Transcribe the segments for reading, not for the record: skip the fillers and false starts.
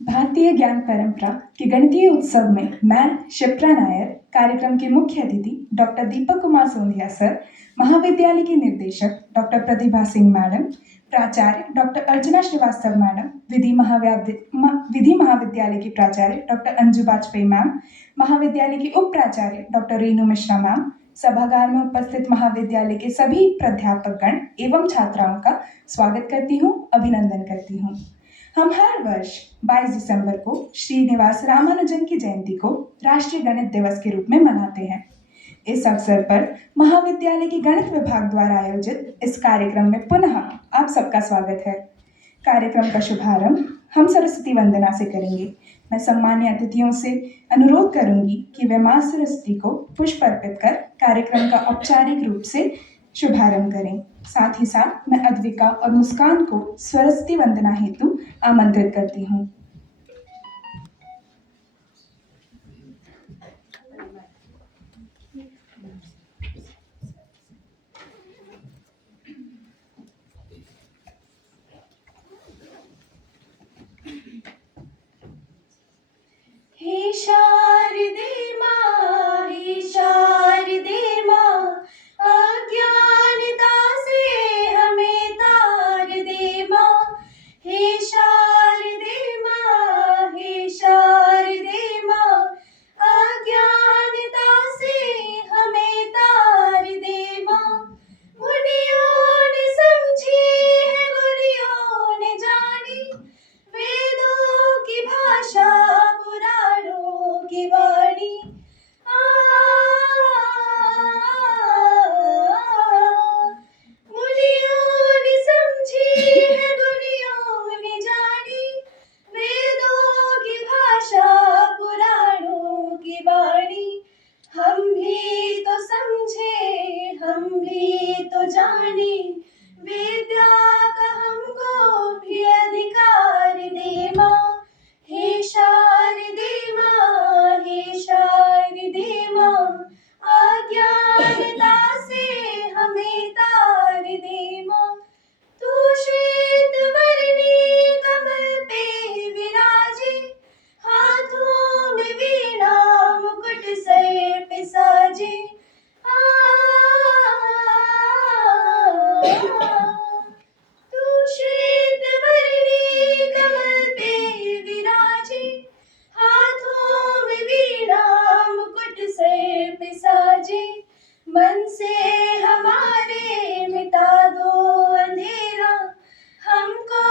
भारतीय ज्ञान परंपरा के गणितीय उत्सव में मैं शिप्रा नायर, कार्यक्रम के मुख्य अतिथि डॉक्टर दीपक कुमार सोंधिया सर, महाविद्यालय की निर्देशक डॉक्टर प्रतिभा सिंह मैडम, प्राचार्य डॉक्टर अर्चना श्रीवास्तव मैडम, विधि महाविद्यालय की प्राचार्य डॉक्टर अंजू वाजपेयी मैम, महाविद्यालय की उप प्राचार्य डॉक्टर रेणु मिश्रा मैम, सभागार में उपस्थित महाविद्यालय के सभी प्राध्यापकगण एवं छात्राओं का स्वागत करती हूँ, अभिनंदन करती हूँ। हम हर वर्ष 22 दिसंबर को श्रीनिवास रामानुजन की जयंती को राष्ट्रीय गणित दिवस के रूप में मनाते हैं। इस अवसर पर महाविद्यालय के गणित विभाग द्वारा आयोजित इस कार्यक्रम में पुनः आप सबका स्वागत है। कार्यक्रम का शुभारंभ हम सरस्वती वंदना से करेंगे। मैं सम्मान्य अतिथियों से अनुरोध करूंगी कि वे मां सरस्वती को पुष्प अर्पित कर कार्यक्रम का औपचारिक रूप से शुभारंभ करें। साथ ही साथ मैं अद्विका और मुस्कान को सरस्वती वंदना हेतु आमंत्रित करती हूँ। हे शारदे माँ, हे शारदे माँ, अज्ञानता से हमें तार दे माँ। हे शारदे माँ, हे शारदे माँ, अज्ञानता से हमें तार दे माँ। मुनियों ने समझी है, गुणियों ने जानी, वेदों की भाषा पुराणों की वाणी। मुनियों ने समझी है, गुणियों ने जानी, वेदों की भाषा पुराणों की वाणी। हम भी तो समझे, हम भी तो जाने, विद्या का हमको भी अधिकार दे माँ। हे शारदे माँ, हे शारदे माँ, अज्ञानता से हमें तार दे माँ। तू श्वेत वर्णी कमल पे विराजे, हाथों में वीणा मुकुट सर पे साजे। तू श्वेत वर्णी कमल पे विराजे, हाथों में वीणा मुकुट सर पे साजे। मन से हमारे मिटा दो अंधेरा, हमको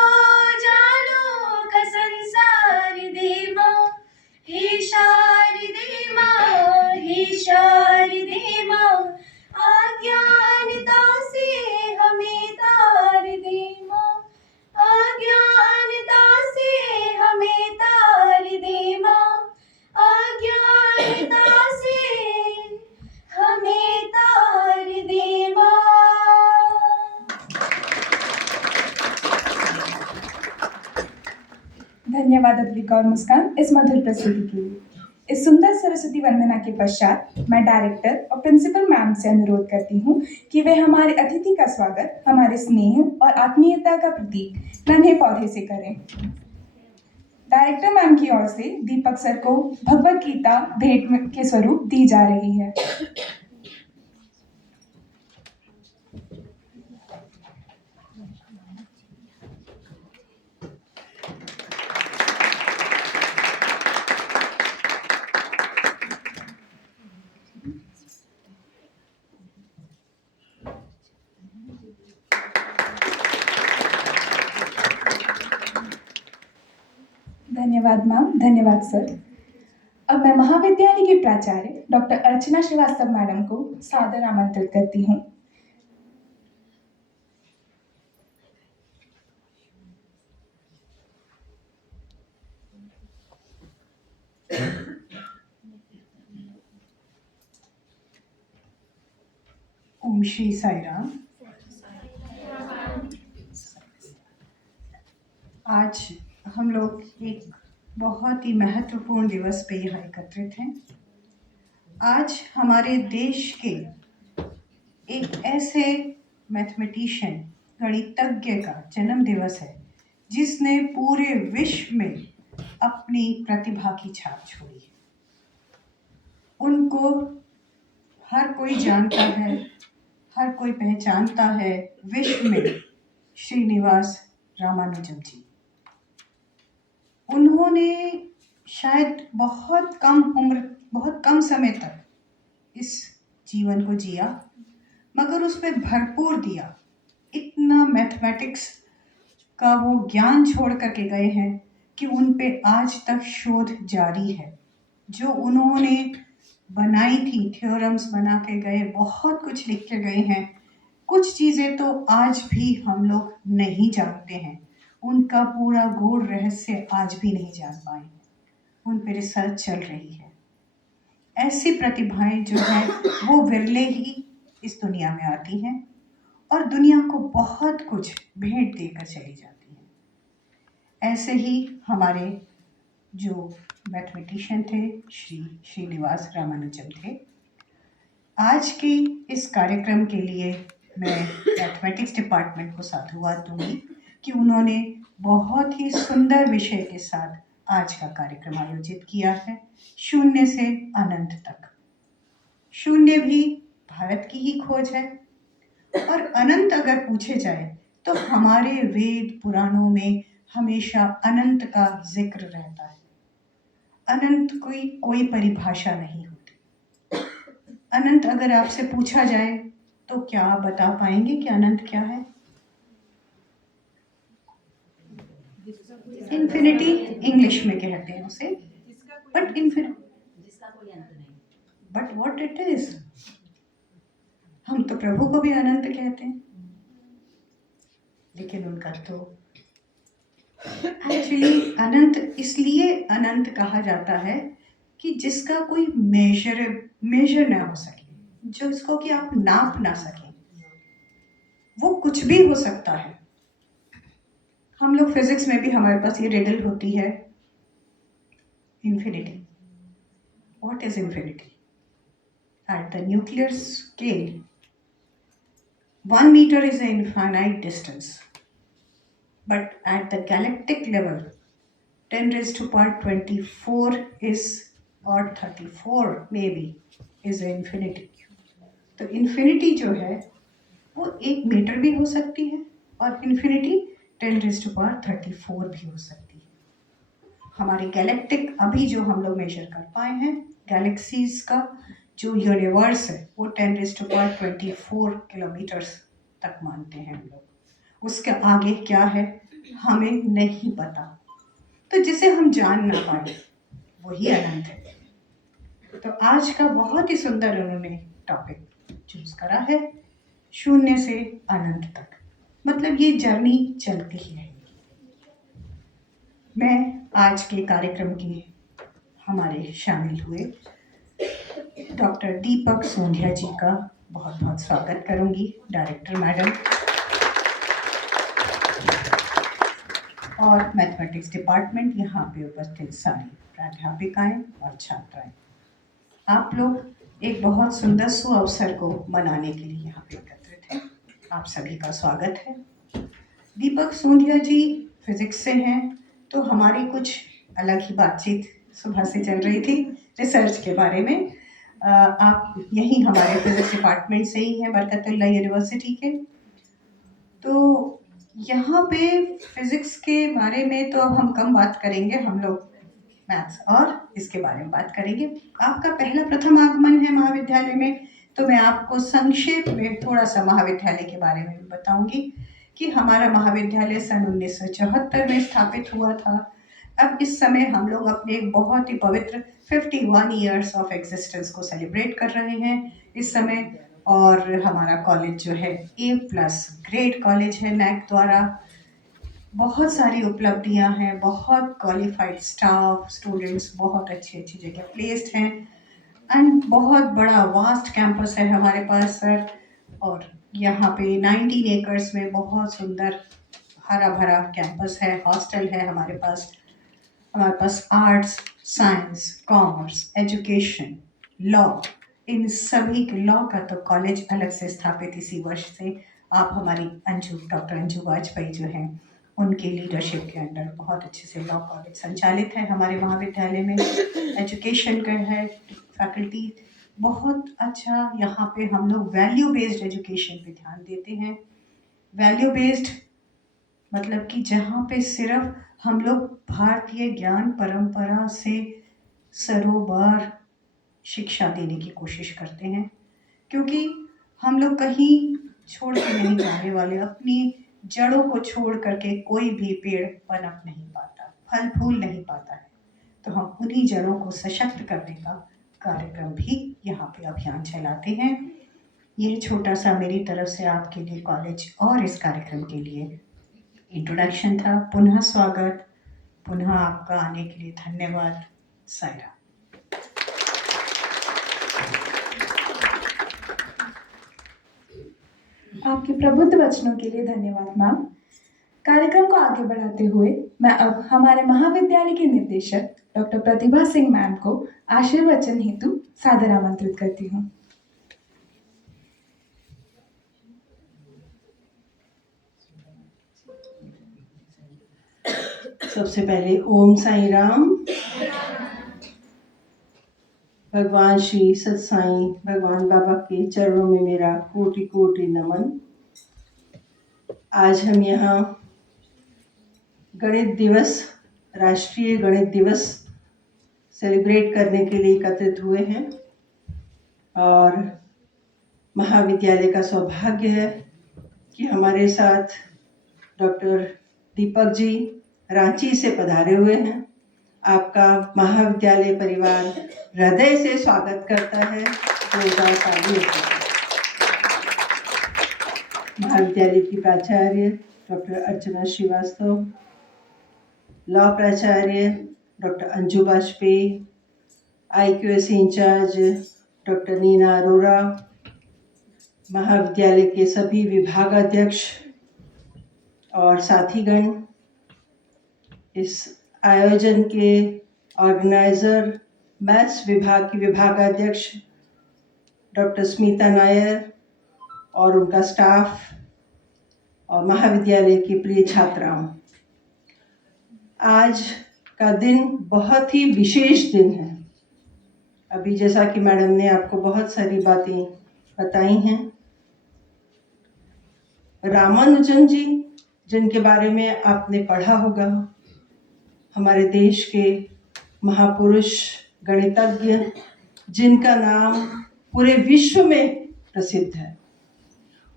जानो का संसार दे माँ। हे शारदे माँ, हे शारदे माँ, अज्ञानता से हमें तार दे माँ। अज्ञानता से हमें तार दे माँ। अज्ञानता से हमें तार दे माँ। धन्यवाद अद्विका और मुस्कान इस मधुर प्रस्तुति के लिए। इस सुंदर सरस्वती वंदना के पश्चात मैं डायरेक्टर और प्रिंसिपल मैम से अनुरोध करती हूँ कि वे हमारे अतिथि का स्वागत हमारे स्नेह और आत्मीयता का प्रतीक नन्हे पौधे से करें। डायरेक्टर मैम की ओर से दीपक सर को भगवत गीता भेंट के स्वरूप दी जा रही है। धन्यवाद मैम, धन्यवाद सर। अब मैं महाविद्यालय की प्राचार्य डॉक्टर अर्चना श्रीवास्तव मैडम को सादर आमंत्रित करती हूँ। ओम श्री साई राम। आज हम लोग एक बहुत ही महत्वपूर्ण दिवस पे यहाँ एकत्रित हैं। आज हमारे देश के एक ऐसे मैथमेटिशियन गणितज्ञ का जन्म दिवस है जिसने पूरे विश्व में अपनी प्रतिभा की छाप छोड़ी है। उनको हर कोई जानता है, हर कोई पहचानता है विश्व में, श्रीनिवास रामानुजम जी। उन्होंने शायद बहुत कम समय तक इस जीवन को जिया, मगर उस पर भरपूर दिया। इतना मैथमेटिक्स का वो ज्ञान छोड़ करके गए हैं कि उन पे आज तक शोध जारी है। जो उन्होंने बनाई थी, थ्योरम्स बना के गए, बहुत कुछ लिख के गए हैं। कुछ चीज़ें तो आज भी हम लोग नहीं जानते हैं, उनका पूरा गूढ़ रहस्य आज भी नहीं जान पाए। उन पर रिसर्च चल रही है। ऐसी प्रतिभाएं जो हैं वो विरले ही इस दुनिया में आती हैं और दुनिया को बहुत कुछ भेंट देकर चली जाती हैं। ऐसे ही हमारे जो मैथमेटिशियन थे श्रीनिवास रामानुजम थे। आज के इस कार्यक्रम के लिए मैं मैथमेटिक्स डिपार्टमेंट को साधुवाद दूंगी कि उन्होंने बहुत ही सुंदर विषय के साथ आज का कार्यक्रम आयोजित किया है, शून्य से अनंत तक। शून्य भी भारत की ही खोज है और अनंत अगर पूछे जाए तो हमारे वेद पुराणों में हमेशा अनंत का जिक्र रहता है। अनंत कोई परिभाषा नहीं होती। अनंत अगर आपसे पूछा जाए तो क्या आप बता पाएंगे कि अनंत क्या है? इन्फिनिटी इंग्लिश में कहते हैं उसे, but but what it is? हम तो प्रभु को भी अनंत कहते हैं, लेकिन उनका तो एक्चुअली अनंत इसलिए अनंत कहा जाता है कि जिसका कोई मेजर ना हो सके, जो इसको कि आप नाप ना सकें। वो कुछ भी हो सकता है। हम लोग फिजिक्स में भी हमारे पास ये रिडल होती है, infinity. What is infinity? At the nuclear scale, 1 meter is an infinite distance. But at the galactic level, 10 raised to power 24 is, or 34 maybe, is infinity. तो infinity जो है वो 1 मीटर भी हो सकती है और infinity 10 raised to power 34 भी हो सकती है। हमारी गैलेक्टिक अभी जो हम लोग मेजर कर पाए हैं, गैलेक्सीज का जो यूनिवर्स है वो 10 raised to power 24 किलोमीटर्स तक मानते हैं हम लोग। उसके आगे क्या है हमें नहीं पता। तो जिसे हम जान ना पाए वही अनंत है। तो आज का बहुत ही सुंदर उन्होंने टॉपिक चूज करा है, शून्य से अनंत तक। मतलब ये जर्नी चलती ही रहेगी। मैं आज के कार्यक्रम के हमारे शामिल हुए डॉक्टर दीपक सोंधिया जी का बहुत बहुत स्वागत करूंगी, डायरेक्टर मैडम और मैथमेटिक्स डिपार्टमेंट, यहाँ पे उपस्थित सारी प्राध्यापिकाएं और छात्राएं। आप लोग एक बहुत सुंदर सुअवसर को मनाने के लिए यहाँ पे एकत्रित हैं। आप सभी का स्वागत है। दीपक सोंधिया जी फिजिक्स से हैं, तो हमारी कुछ अलग ही बातचीत सुबह से चल रही थी रिसर्च के बारे में। आप यहीं हमारे फिजिक्स डिपार्टमेंट से ही हैं, बरकतुल्लाह यूनिवर्सिटी के। तो यहाँ पे फिजिक्स के बारे में तो अब हम कम बात करेंगे, हम लोग मैथ्स और इसके बारे में बात करेंगे। आपका पहला प्रथम आगमन है महाविद्यालय में, तो मैं आपको संक्षेप में थोड़ा सा महाविद्यालय के बारे में बताऊंगी कि हमारा महाविद्यालय सन 1974 में स्थापित हुआ था। अब इस समय हम लोग अपने एक बहुत ही पवित्र 51 ईयर्स ऑफ एग्जिस्टेंस को सेलिब्रेट कर रहे हैं इस समय। और हमारा कॉलेज जो है A+ ग्रेड कॉलेज है नैक द्वारा। बहुत सारी उपलब्धियां हैं, बहुत क्वालिफाइड स्टाफ, स्टूडेंट्स बहुत अच्छी अच्छी जगह प्लेस्ड हैं एंड बहुत बड़ा वास्ट कैंपस है हमारे पास सर। और यहाँ पे 19 एकर्स में बहुत सुंदर हरा भरा कैंपस है, हॉस्टल है हमारे पास arts, science, commerce, education, law, इन सभी के लॉ का तो कॉलेज अलग से स्थापित इसी वर्ष से आप हमारी डॉक्टर अंजू वाजपेयी जो हैं उनके लीडरशिप के अंडर बहुत अच्छे से लॉ कॉलेज संचालित है हमारे महाविद्यालय में। एजुकेशन का है, फैकल्टी बहुत अच्छा, यहाँ पे हम लोग वैल्यू बेस्ड एजुकेशन पे ध्यान देते हैं। वैल्यू बेस्ड मतलब कि जहाँ पे सिर्फ हम लोग भारतीय ज्ञान परंपरा से सरोवर शिक्षा देने की कोशिश करते हैं, क्योंकि हम लोग कहीं छोड़ के नहीं जाने वाले। अपनी जड़ों को छोड़ करके कोई भी पेड़ पनप नहीं पाता, फल फूल नहीं पाता है। तो हम उन्हीं जड़ों को सशक्त करने का कार्यक्रम भी यहाँ पे अभियान चलाते हैं। यह छोटा सा मेरी तरफ से आपके लिए कॉलेज और इस कार्यक्रम के लिए इंट्रोडक्शन था। पुनः स्वागत, पुनः आपका आने के लिए धन्यवाद। सायरा। आपके प्रबुद्ध वचनों के लिए धन्यवाद मैम। कार्यक्रम को आगे बढ़ाते हुए मैं अब हमारे महाविद्यालय के निदेशक डॉक्टर प्रतिभा सिंह मैम को आशीर्वचन हेतु सादर आमंत्रित करती हूँ। सबसे पहले ओम साई राम। भगवान श्री सत्साई भगवान बाबा के चरणों में मेरा कोटि कोटि नमन। आज हम यहाँ गणित दिवस, राष्ट्रीय गणित दिवस सेलिब्रेट करने के लिए एकत्रित हुए हैं और महाविद्यालय का सौभाग्य है कि हमारे साथ डॉक्टर दीपक जी रांची से पधारे हुए हैं। आपका महाविद्यालय परिवार हृदय से स्वागत करता है। 2000 साल होते हैं। महाविद्यालय की प्राचार्य डॉक्टर अर्चना श्रीवास्तव, लॉ प्राचार्य doctor Anju Vajpayee, IQAC incharge doctor Neena Arora, महाविद्यालय के सभी विभागाध्यक्ष और साथीगण, इस आयोजन के ऑर्गेनाइजर मैथ्स विभाग की विभागाध्यक्ष डॉक्टर स्मिता नायर और उनका स्टाफ और महाविद्यालय की प्रिय छात्राओं, आज का दिन बहुत ही विशेष दिन है। अभी जैसा कि मैडम ने आपको बहुत सारी बातें बताई हैं, रामानुजन जी जिनके बारे में आपने पढ़ा होगा, हमारे देश के महापुरुष गणितज्ञ जिनका नाम पूरे विश्व में प्रसिद्ध है,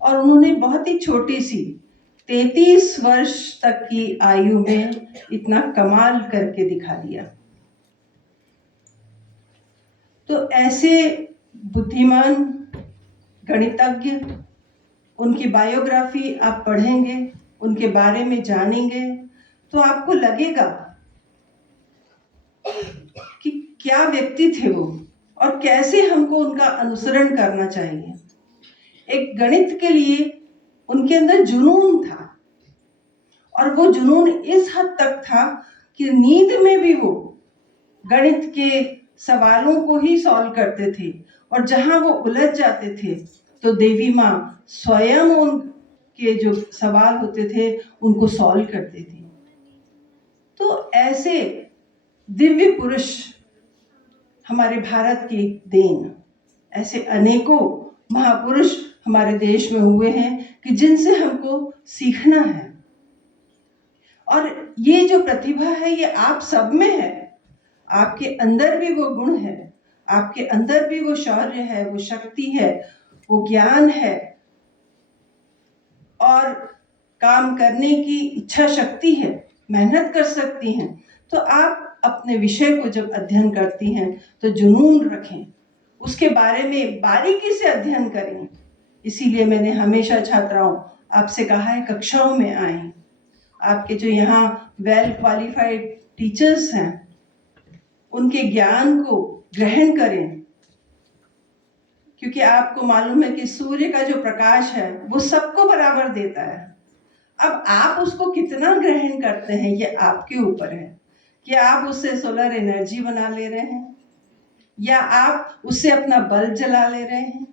और उन्होंने बहुत ही छोटी सी 33 वर्ष तक की आयु में इतना कमाल करके दिखा दिया। तो ऐसे बुद्धिमान गणितज्ञ, उनकी बायोग्राफी आप पढ़ेंगे, उनके बारे में जानेंगे तो आपको लगेगा कि क्या व्यक्ति थे वो और कैसे हमको उनका अनुसरण करना चाहिए। एक गणित के लिए उनके अंदर जुनून था, और वो जुनून इस हद तक था कि नींद में भी वो गणित के सवालों को ही सॉल्व करते थे, और जहां वो उलझ जाते थे तो देवी माँ स्वयं उनके जो सवाल होते थे उनको सॉल्व करते थे। तो ऐसे दिव्य पुरुष हमारे भारत की देन, ऐसे अनेकों महापुरुष हमारे देश में हुए हैं कि जिनसे हमको सीखना है। और ये जो प्रतिभा है ये आप सब में है, आपके अंदर भी वो गुण है, आपके अंदर भी वो शौर्य है, वो शक्ति है, वो ज्ञान है और काम करने की इच्छा शक्ति है, मेहनत कर सकती हैं। तो आप अपने विषय को जब अध्ययन करती हैं तो जुनून रखें, उसके बारे में बारीकी से अध्ययन करें। इसीलिए मैंने हमेशा छात्राओं आपसे कहा है, कक्षाओं में आएं। आपके जो यहाँ वेल क्वालिफाइड टीचर्स हैं उनके ज्ञान को ग्रहण करें, क्योंकि आपको मालूम है कि सूर्य का जो प्रकाश है वो सबको बराबर देता है। अब आप उसको कितना ग्रहण करते हैं ये आपके ऊपर है कि आप उससे सोलर एनर्जी बना ले रहे हैं, या आप उससे अपना बल्ब जला ले रहे हैं,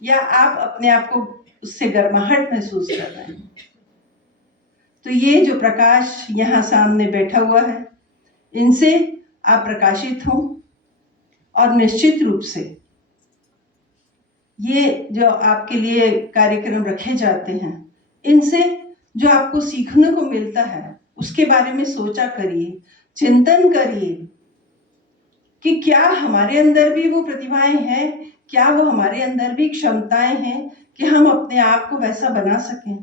या आप अपने आप को उससे गर्माहट महसूस कर रहे हैं। तो ये जो प्रकाश यहाँ सामने बैठा हुआ है, इनसे आप प्रकाशित हों, और निश्चित रूप से ये जो आपके लिए कार्यक्रम रखे जाते हैं, इनसे जो आपको सीखने को मिलता है उसके बारे में सोचा करिए, चिंतन करिए कि क्या हमारे अंदर भी वो प्रतिभाएं हैं, क्या वो हमारे अंदर भी क्षमताएं हैं कि हम अपने आप को वैसा बना सकें।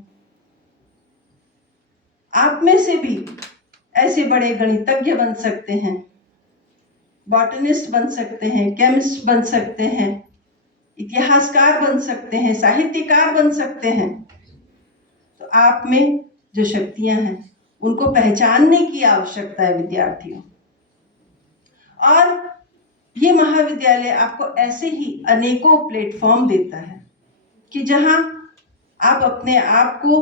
आप में से भी ऐसे बड़े गणितज्ञ बन सकते हैं, बॉटनिस्ट बन सकते हैं, केमिस्ट बन सकते हैं, इतिहासकार बन सकते हैं, साहित्यकार बन सकते हैं। तो आप में जो शक्तियां हैं उनको पहचानने की आवश्यकता है विद्यार्थियों। और ये महाविद्यालय आपको ऐसे ही अनेकों प्लेटफॉर्म देता है कि जहां आप अपने आप को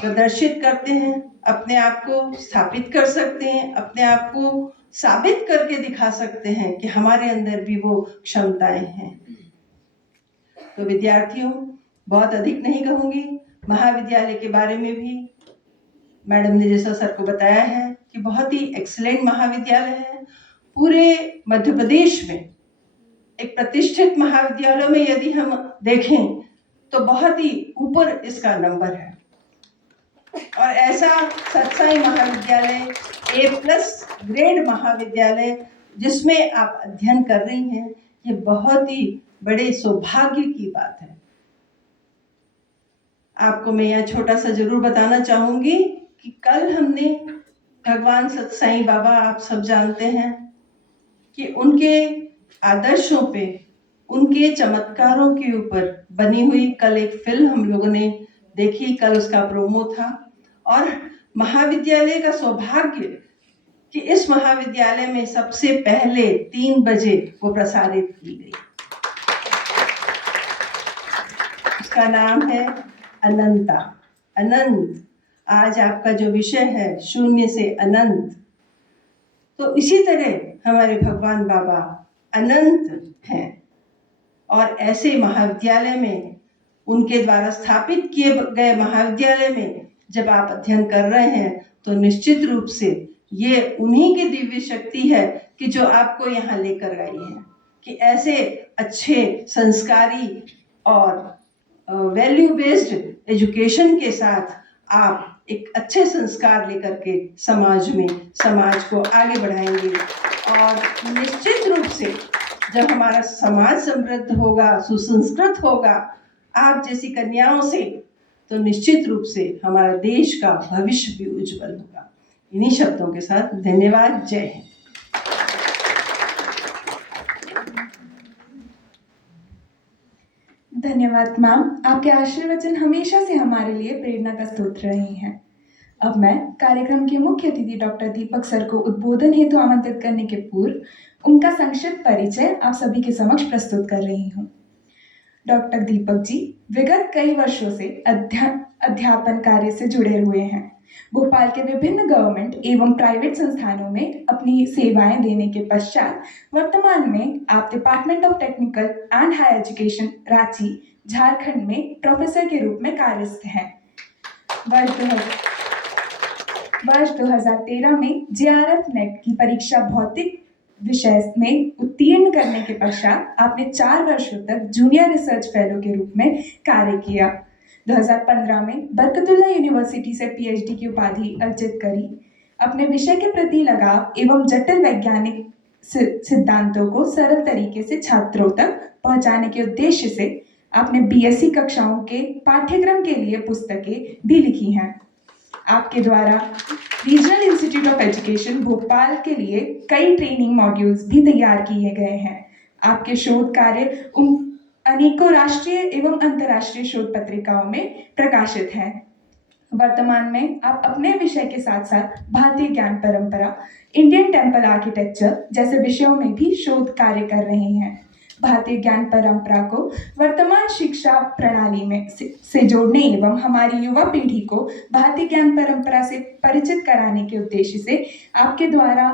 प्रदर्शित करते हैं, अपने आप को स्थापित कर सकते हैं, अपने आप को साबित करके दिखा सकते हैं कि हमारे अंदर भी वो क्षमताएं हैं। तो विद्यार्थियों, बहुत अधिक नहीं कहूंगी, महाविद्यालय के बारे में भी मैडम ने जैसा सर को बताया है कि बहुत ही एक्सीलेंट महाविद्यालय है। पूरे मध्य प्रदेश में एक प्रतिष्ठित महाविद्यालयों में यदि हम देखें तो बहुत ही ऊपर इसका नंबर है। और ऐसा सत्साई महाविद्यालय A+ ग्रेड महाविद्यालय जिसमें आप अध्ययन कर रही हैं, ये बहुत ही बड़े सौभाग्य की बात है। आपको मैं यह छोटा सा जरूर बताना चाहूंगी कि कल हमने भगवान सत्साई बाबा, आप सब जानते हैं कि उनके आदर्शों पे, उनके चमत्कारों के ऊपर बनी हुई कल एक फिल्म हम लोगों ने देखी। कल उसका प्रोमो था और महाविद्यालय का सौभाग्य कि इस महाविद्यालय में सबसे पहले 3 बजे वो प्रसारित की गई। उसका नाम है अनंता, अनंत। आज आपका जो विषय है शून्य से अनंत, तो इसी तरह हमारे भगवान बाबा अनंत हैं। और ऐसे महाविद्यालय में, उनके द्वारा स्थापित किए गए महाविद्यालय में जब आप अध्ययन कर रहे हैं तो निश्चित रूप से ये उन्हीं की दिव्य शक्ति है कि जो आपको यहाँ लेकर आई है कि ऐसे अच्छे संस्कारी और वैल्यू बेस्ड एजुकेशन के साथ आप एक अच्छे संस्कार लेकर के समाज को आगे बढ़ाएंगे। और निश्चित रूप से जब हमारा समाज समृद्ध होगा, सुसंस्कृत होगा आप जैसी कन्याओं से, तो निश्चित रूप से हमारा देश का भविष्य भी उज्जवल होगा। इन्हीं शब्दों के साथ धन्यवाद। जय हिंद। धन्यवाद मैम, आपके आशीर्वचन हमेशा से हमारे लिए प्रेरणा का स्रोत रहे हैं। अब मैं कार्यक्रम के मुख्य अतिथि डॉक्टर दीपक सर को उद्बोधन हेतु आमंत्रित करने के पूर्व उनका संक्षिप्त परिचय आप सभी के समक्ष प्रस्तुत कर रही हूँ। डॉक्टर दीपक जी विगत कई वर्षों से अध्यापन कार्य से जुड़े हुए हैं। भोपाल के विभिन्न गवर्नमेंट एवं प्राइवेट संस्थानों में अपनी सेवाएं देने के पश्चात वर्तमान में आप department of technical and higher education Ranchi Jharkhand में प्रोफेसर के रूप में कार्यरत हैं। वर्ष 2013 में JRF नेट की परीक्षा भौतिक विषय में उत्तीर्ण करने के पश्चात आपने 4 वर्षों तक जूनियर रिसर्च फेलो के रूप में कार्य किया। 2015 में बरकतुल्ला यूनिवर्सिटी से PhD की उपाधि अर्जित करी। अपने विषय के प्रति लगाव एवं जटिल वैज्ञानिक सिद्धांतों को सरल तरीके से छात्रों तक पहुंचाने के उद्देश्य से आपने BSc कक्षाओं के पाठ्यक्रम के लिए पुस्तकें भी लिखी हैं। आपके द्वारा regional institute of education Bhopal के लिए कई ट्रेनिंग मॉड्यूल्स भी तैयार किए गए हैं। आपके शोध कार्य अनेकों राष्ट्रीय एवं अंतर्राष्ट्रीय शोध पत्रिकाओं में प्रकाशित हैं। वर्तमान में आप अपने विषय के साथ साथ भारतीय ज्ञान परंपरा, इंडियन टेम्पल आर्किटेक्चर जैसे विषयों में भी शोध कार्य कर रहे हैं। भारतीय ज्ञान परंपरा को वर्तमान शिक्षा प्रणाली में से जोड़ने एवं हमारी युवा पीढ़ी को भारतीय ज्ञान परंपरा से परिचित कराने के उद्देश्य से आपके द्वारा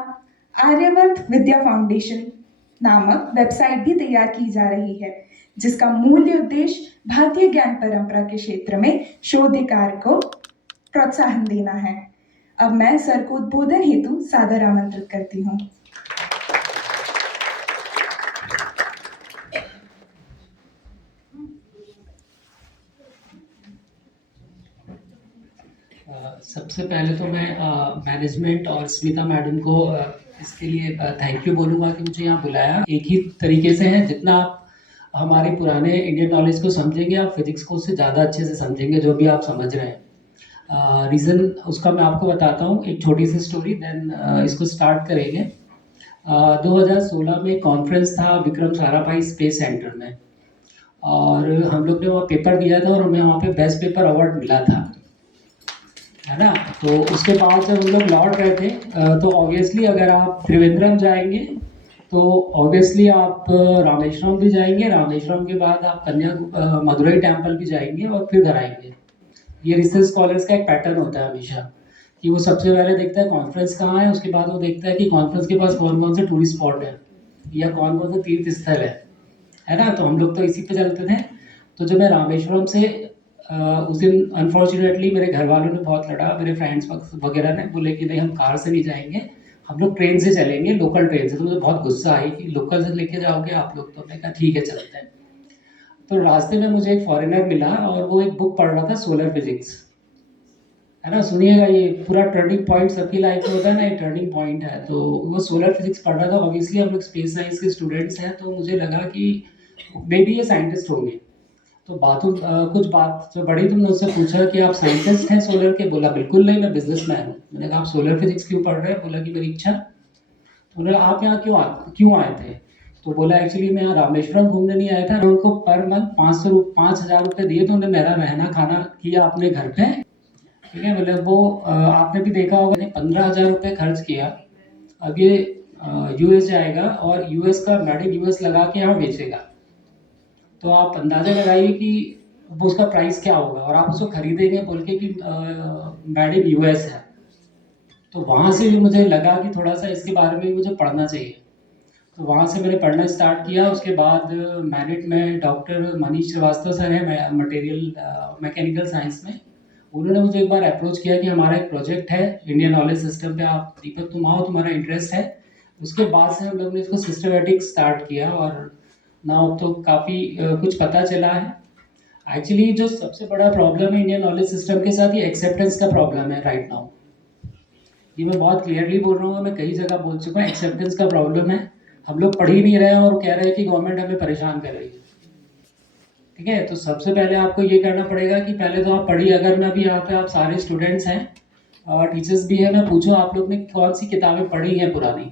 आर्यवर्त विद्या फाउंडेशन नामक वेबसाइट भी तैयार की जा रही है, जिसका मूल उद्देश्य भारतीय ज्ञान परंपरा के क्षेत्र में शोध कार्य को प्रोत्साहन देना है। अब मैं सर को उद्बोधन हेतु सादर आमंत्रित करती हूँ। सबसे पहले तो मैं मैनेजमेंट और स्मिता मैडम को इसके लिए थैंक यू बोलूँगा कि मुझे यहाँ बुलाया। एक ही तरीके से है, जितना आप हमारे पुराने इंडियन नॉलेज को समझेंगे, आप फिजिक्स को उससे ज़्यादा अच्छे से समझेंगे जो भी आप समझ रहे हैं। रीज़न उसका मैं आपको बताता हूँ, एक छोटी सी स्टोरी, देन इसको स्टार्ट करेंगे। 2016 में कॉन्फ्रेंस था विक्रम साराभाई स्पेस सेंटर में, और हम लोग ने वहाँ पेपर दिया था और हमें वहाँ पे बेस्ट पेपर अवार्ड मिला था, है ना। तो उसके बाद जब हम लोग लौट रहे थे तो ऑब्वियसली अगर आप त्रिवेंद्रम जाएंगे तो ऑब्वियसली आप रामेश्वरम भी जाएंगे, रामेश्वरम के बाद आप मदुरई टेम्पल भी जाएंगे और फिर घर आएंगे। ये रिसर्च स्कॉलर्स का एक पैटर्न होता है हमेशा कि वो सबसे पहले देखता है कॉन्फ्रेंस कहाँ है, उसके बाद वो देखता है कि कॉन्फ्रेंस के पास कौन कौन से टूरिस्ट स्पॉट है या कौन कौन से तीर्थ स्थल है ना। तो हम लोग तो इसी पे चलते थे। तो जब मैं रामेश्वरम से उस दिन अनफॉर्चुनेटली मेरे घर वालों ने बहुत लड़ा, मेरे फ्रेंड्स वगैरह ने बोले कि नहीं हम कार से नहीं जाएंगे, हम लोग ट्रेन से चलेंगे, लोकल ट्रेन से। तो मुझे बहुत गुस्सा आई कि लोकल से लेके जाओगे आप लोग, तो मैंने कहा ठीक है चलते हैं। तो रास्ते में मुझे एक फॉरेनर मिला और वो एक बुक पढ़ रहा था, सोलर फिजिक्स, है ना। सुनिएगा, ये पूरा टर्निंग पॉइंट सबकी लाइफ में होता है ना, ये टर्निंग पॉइंट है। तो वो सोलर फिजिक्स पढ़ रहा था। ऑब्वियसली हम लोग स्पेस साइंस के स्टूडेंट्स हैं, तो मुझे लगा कि मे बी ये साइंटिस्ट होंगे। तो कुछ बात जो बड़ी, तुमने उससे पूछा कि आप साइंटिस्ट हैं सोलर के? बोला बिल्कुल नहीं, मैं बिजनेसमैन हूँ। मैंने कहा आप सोलर फिजिक्स क्यों पढ़ रहे हैं? बोला कि मेरी इच्छा। तो बोला आप यहाँ क्यों आए थे? तो बोला एक्चुअली मैं यहाँ रामेश्वरम घूमने नहीं आया था। उनको पर मंथ 5,000 रुपये दिए, तो उन्हें मेरा रहना खाना किया अपने घर पे, ठीक है। बोले वो आपने भी देखा होगा, 15,000 रुपये खर्च किया। अब ये यूएस जाएगा और यूएस का मेड इन यूएस लगा के यहाँ बेचेगा। तो आप अंदाजा लगाइए कि वो उसका प्राइस क्या होगा, और आप उसको खरीदेंगे बोल के कि मेड इन यूएस है। तो वहाँ से भी मुझे लगा कि थोड़ा सा इसके बारे में मुझे पढ़ना चाहिए। तो वहाँ से मैंने पढ़ना स्टार्ट किया। उसके बाद मैरिट में डॉक्टर मनीष श्रीवास्तव सर है मटेरियल मैकेनिकल साइंस में, उन्होंने मुझे एक बार अप्रोच किया कि हमारा एक प्रोजेक्ट है इंडियन नॉलेज सिस्टम पे, आप दीपक तुम आओ, तुम्हारा इंटरेस्ट है। उसके बाद से हम लोग ने इसको सिस्टमेटिक स्टार्ट किया और नाउ तो काफ़ी कुछ पता चला है। एक्चुअली जो सबसे बड़ा प्रॉब्लम है इंडियन नॉलेज सिस्टम के साथ, ये एक्सेप्टेंस का प्रॉब्लम है राइट नाउ। ये मैं बहुत क्लियरली बोल रहा हूँ, मैं कई जगह बोल चुका हूँ, एक्सेप्टेंस का प्रॉब्लम है। हम लोग पढ़ ही नहीं रहे हैं और कह रहे हैं कि गवर्नमेंट हमें परेशान कर रही है, ठीक है। तो सबसे पहले आपको ये करना पड़ेगा कि पहले तो आप पढ़िए। अगर मैं भी यहाँ पे, आप सारे स्टूडेंट्स हैं और टीचर्स भी हैं, मैं पूछूँ आप लोग ने कौन सी किताबें पढ़ी हैं पुरानी,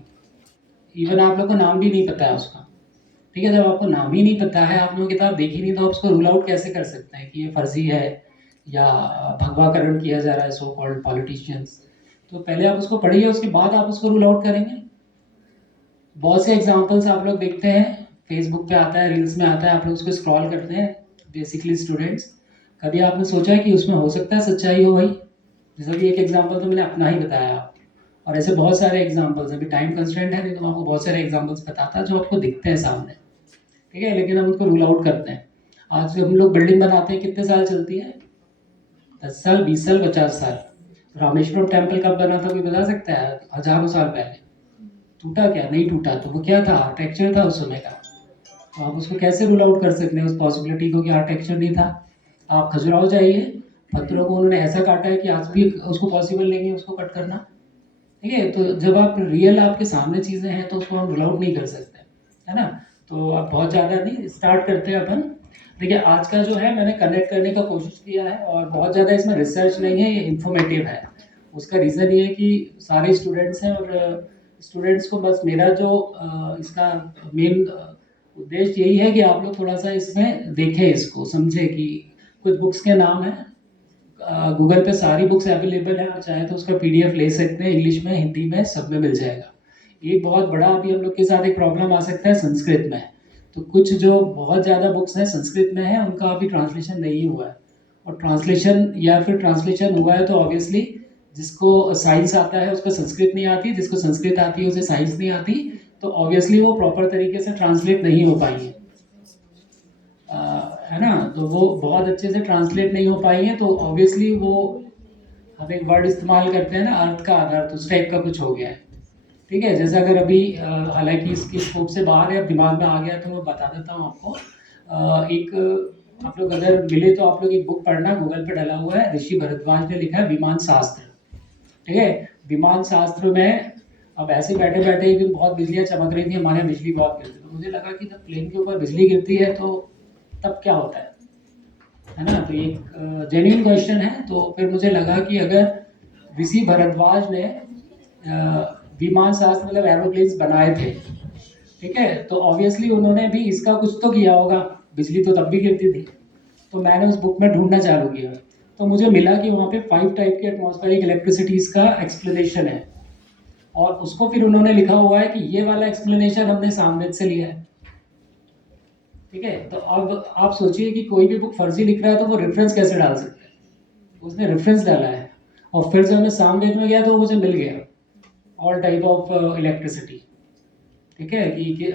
इवन आप लोग को नाम भी नहीं पता है उसका, ठीक है। जब आपको नाम ही नहीं पता है, आपने वो किताब देखी नहीं, तो आप उसको रूल आउट कैसे कर सकते हैं कि ये फर्जी है या भगवाकरण किया जा रहा है सो कॉल्ड पॉलिटिशियंस। तो पहले आप उसको पढ़िए, उसके बाद आप उसको रूल आउट करेंगे। बहुत से एग्जाम्पल्स आप लोग देखते हैं, फेसबुक पे आता है, रील्स में आता है, आप लोग उसको स्क्रॉल करते हैं बेसिकली स्टूडेंट्स। कभी आपने सोचा है कि उसमें हो सकता है सच्चाई हो भाई? जैसे भी एक एग्जाम्पल तो मैंने अपना ही बताया, और ऐसे बहुत सारे एग्जाम्पल्स हैं। अभी टाइम कंस्ट्रेंट है, नहीं तो आपको बहुत सारे एग्जाम्पल्स बताता जो आपको दिखते हैं सामने, ठीक है, लेकिन हम उनको रूल आउट करते हैं। आज हम लोग बिल्डिंग बनाते हैं, कितने साल चलती है? 10 साल, 20 साल, 50 साल। रामेश्वरम टेम्पल कब बना था कोई बता सकता है? हजारों साल पहले। टूटा क्या? नहीं टूटा। तो वो क्या था? आर्किटेक्चर था उस समय का। तो आप उसको कैसे रूल आउट कर सकते हैं उस पॉसिबिलिटी को कि आर्किटेक्चर नहीं था? आप खजुराहो जाइए, पत्थरों को उन्होंने ऐसा काटा है कि आज भी उसको पॉसिबल नहीं है उसको कट करना, ठीक है। तो जब आप रियल आपके सामने चीज़ें हैं तो उसको हम रूल आउट नहीं कर सकते, है ना। तो आप बहुत ज़्यादा नहीं, स्टार्ट करते हैं अपन। देखिए आज का जो है मैंने कनेक्ट करने का कोशिश किया है, और बहुत ज़्यादा इसमें रिसर्च नहीं है, ये इन्फॉर्मेटिव है। उसका रीज़न ये है कि सारे स्टूडेंट्स हैं, और स्टूडेंट्स को बस मेरा जो इसका मेन उद्देश्य यही है कि आप लोग थोड़ा सा इसमें देखें, इसको समझें कि कुछ बुक्स के नाम हैं, गूगल पे सारी बुक्स अवेलेबल है, आप चाहे तो उसका PDF ले सकते हैं, इंग्लिश में, हिंदी में, सब में मिल जाएगा। एक बहुत बड़ा अभी हम लोग के साथ एक प्रॉब्लम आ सकता है संस्कृत में। तो कुछ जो बहुत ज़्यादा बुक्स हैं संस्कृत में है उनका अभी ट्रांसलेशन नहीं हुआ है, और ट्रांसलेशन या फिर ट्रांसलेशन हुआ है तो ऑब्वियसली जिसको साइंस आता है उसको संस्कृत नहीं आती, जिसको संस्कृत आती है उसे साइंस नहीं आती, तो ऑब्वियसली वो प्रॉपर तरीके से ट्रांसलेट नहीं हो पाई है। है ना, तो वो बहुत अच्छे से ट्रांसलेट नहीं हो पाई है, तो ऑब्वियसली वो हम एक वर्ड इस्तेमाल करते हैं ना, अर्थ का अनर्थ, उस टाइप का कुछ हो गया है। ठीक है, जैसे अगर अभी हालांकि इसकी स्कोप से बाहर है, अब दिमाग में आ गया तो मैं बता देता हूँ आपको। एक आप लोग अगर मिले तो आप लोग एक बुक पढ़ना, गूगल पे डला हुआ है, ऋषि भरद्वाज ने लिखा है विमान शास्त्र। ठीक है, विमान शास्त्र में अब ऐसे बैठे बैठे एक दिन बहुत बिजलियाँ चमक रही थी, हमारे यहाँ बिजली बहुत गिरती, तो मुझे लगा कि जब प्लेन के ऊपर बिजली गिरती है तो तब क्या होता है ना, तो एक जेन्युइन क्वेश्चन है। तो फिर मुझे लगा कि अगर ऋषि भरद्वाज ने विमान शास्त्र मतलब एरोप्लेन्स बनाए थे, ठीक है, तो ऑब्वियसली उन्होंने भी इसका कुछ तो किया होगा, बिजली तो तब भी गिरती थी। तो मैंने उस बुक में ढूंढना चालू किया, तो मुझे मिला कि वहाँ पे 5 टाइप के एटमॉस्फेरिक इलेक्ट्रिसिटीज़ का एक्सप्लेनेशन है, और उसको फिर उन्होंने लिखा हुआ है कि ये वाला एक्सप्लेनेशन हमने सामवेद से लिया है। ठीक है, तो अब आप सोचिए कि कोई भी बुक फर्जी लिख रहा है तो वो रेफरेंस कैसे डाल सकता है, उसने रेफरेंस डाला है, और फिर जब मैं सामवेद में गया तो मुझे मिल गया ऑल टाइप ऑफ इलेक्ट्रिसिटी। ठीक है कि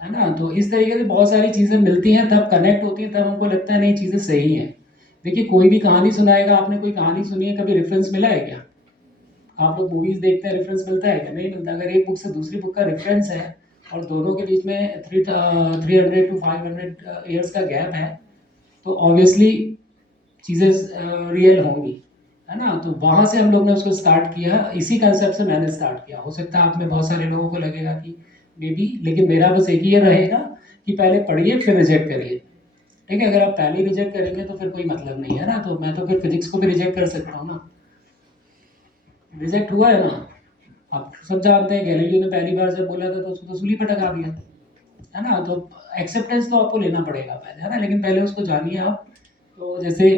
है ना, तो इस तरीके से बहुत सारी चीज़ें मिलती हैं, तब कनेक्ट होती हैं, तब हमको लगता है नहीं चीज़ें सही हैं। देखिए कोई भी कहानी सुनाएगा, आपने कोई कहानी सुनी है, कभी रेफरेंस मिला है क्या? आप लोग मूवीज़ देखते हैं, रेफरेंस मिलता है क्या? नहीं मिलता। अगर एक बुक से दूसरी बुक का रेफरेंस है और दोनों के बीच में 300 to 500 ईयर्स का गैप है, तो ऑब्वियसली चीज़ें रियल होंगी, है ना। तो वहाँ से हम लोग ने उसको स्टार्ट किया, इसी कंसेप्ट से मैंने स्टार्ट किया। हो सकता है आप में बहुत सारे लोगों को लगेगा कि मे बी, लेकिन मेरा बस एक ही ये रहेगा कि पहले पढ़िए फिर रिजेक्ट करिए। ठीक है, अगर आप पहले रिजेक्ट करेंगे तो फिर कोई मतलब नहीं है ना, तो मैं तो फिर फिजिक्स को भी रिजेक्ट कर सकता हूँ ना, रिजेक्ट हुआ है ना। आप सब जानते हैं गैलीलियो ने पहली बार जब बोला था तो उसको तो सूली पर टंगा दिया, है ना। तो एक्सेप्टेंस तो आपको लेना पड़ेगा पहले, है ना, लेकिन पहले उसको जानिए आप। तो जैसे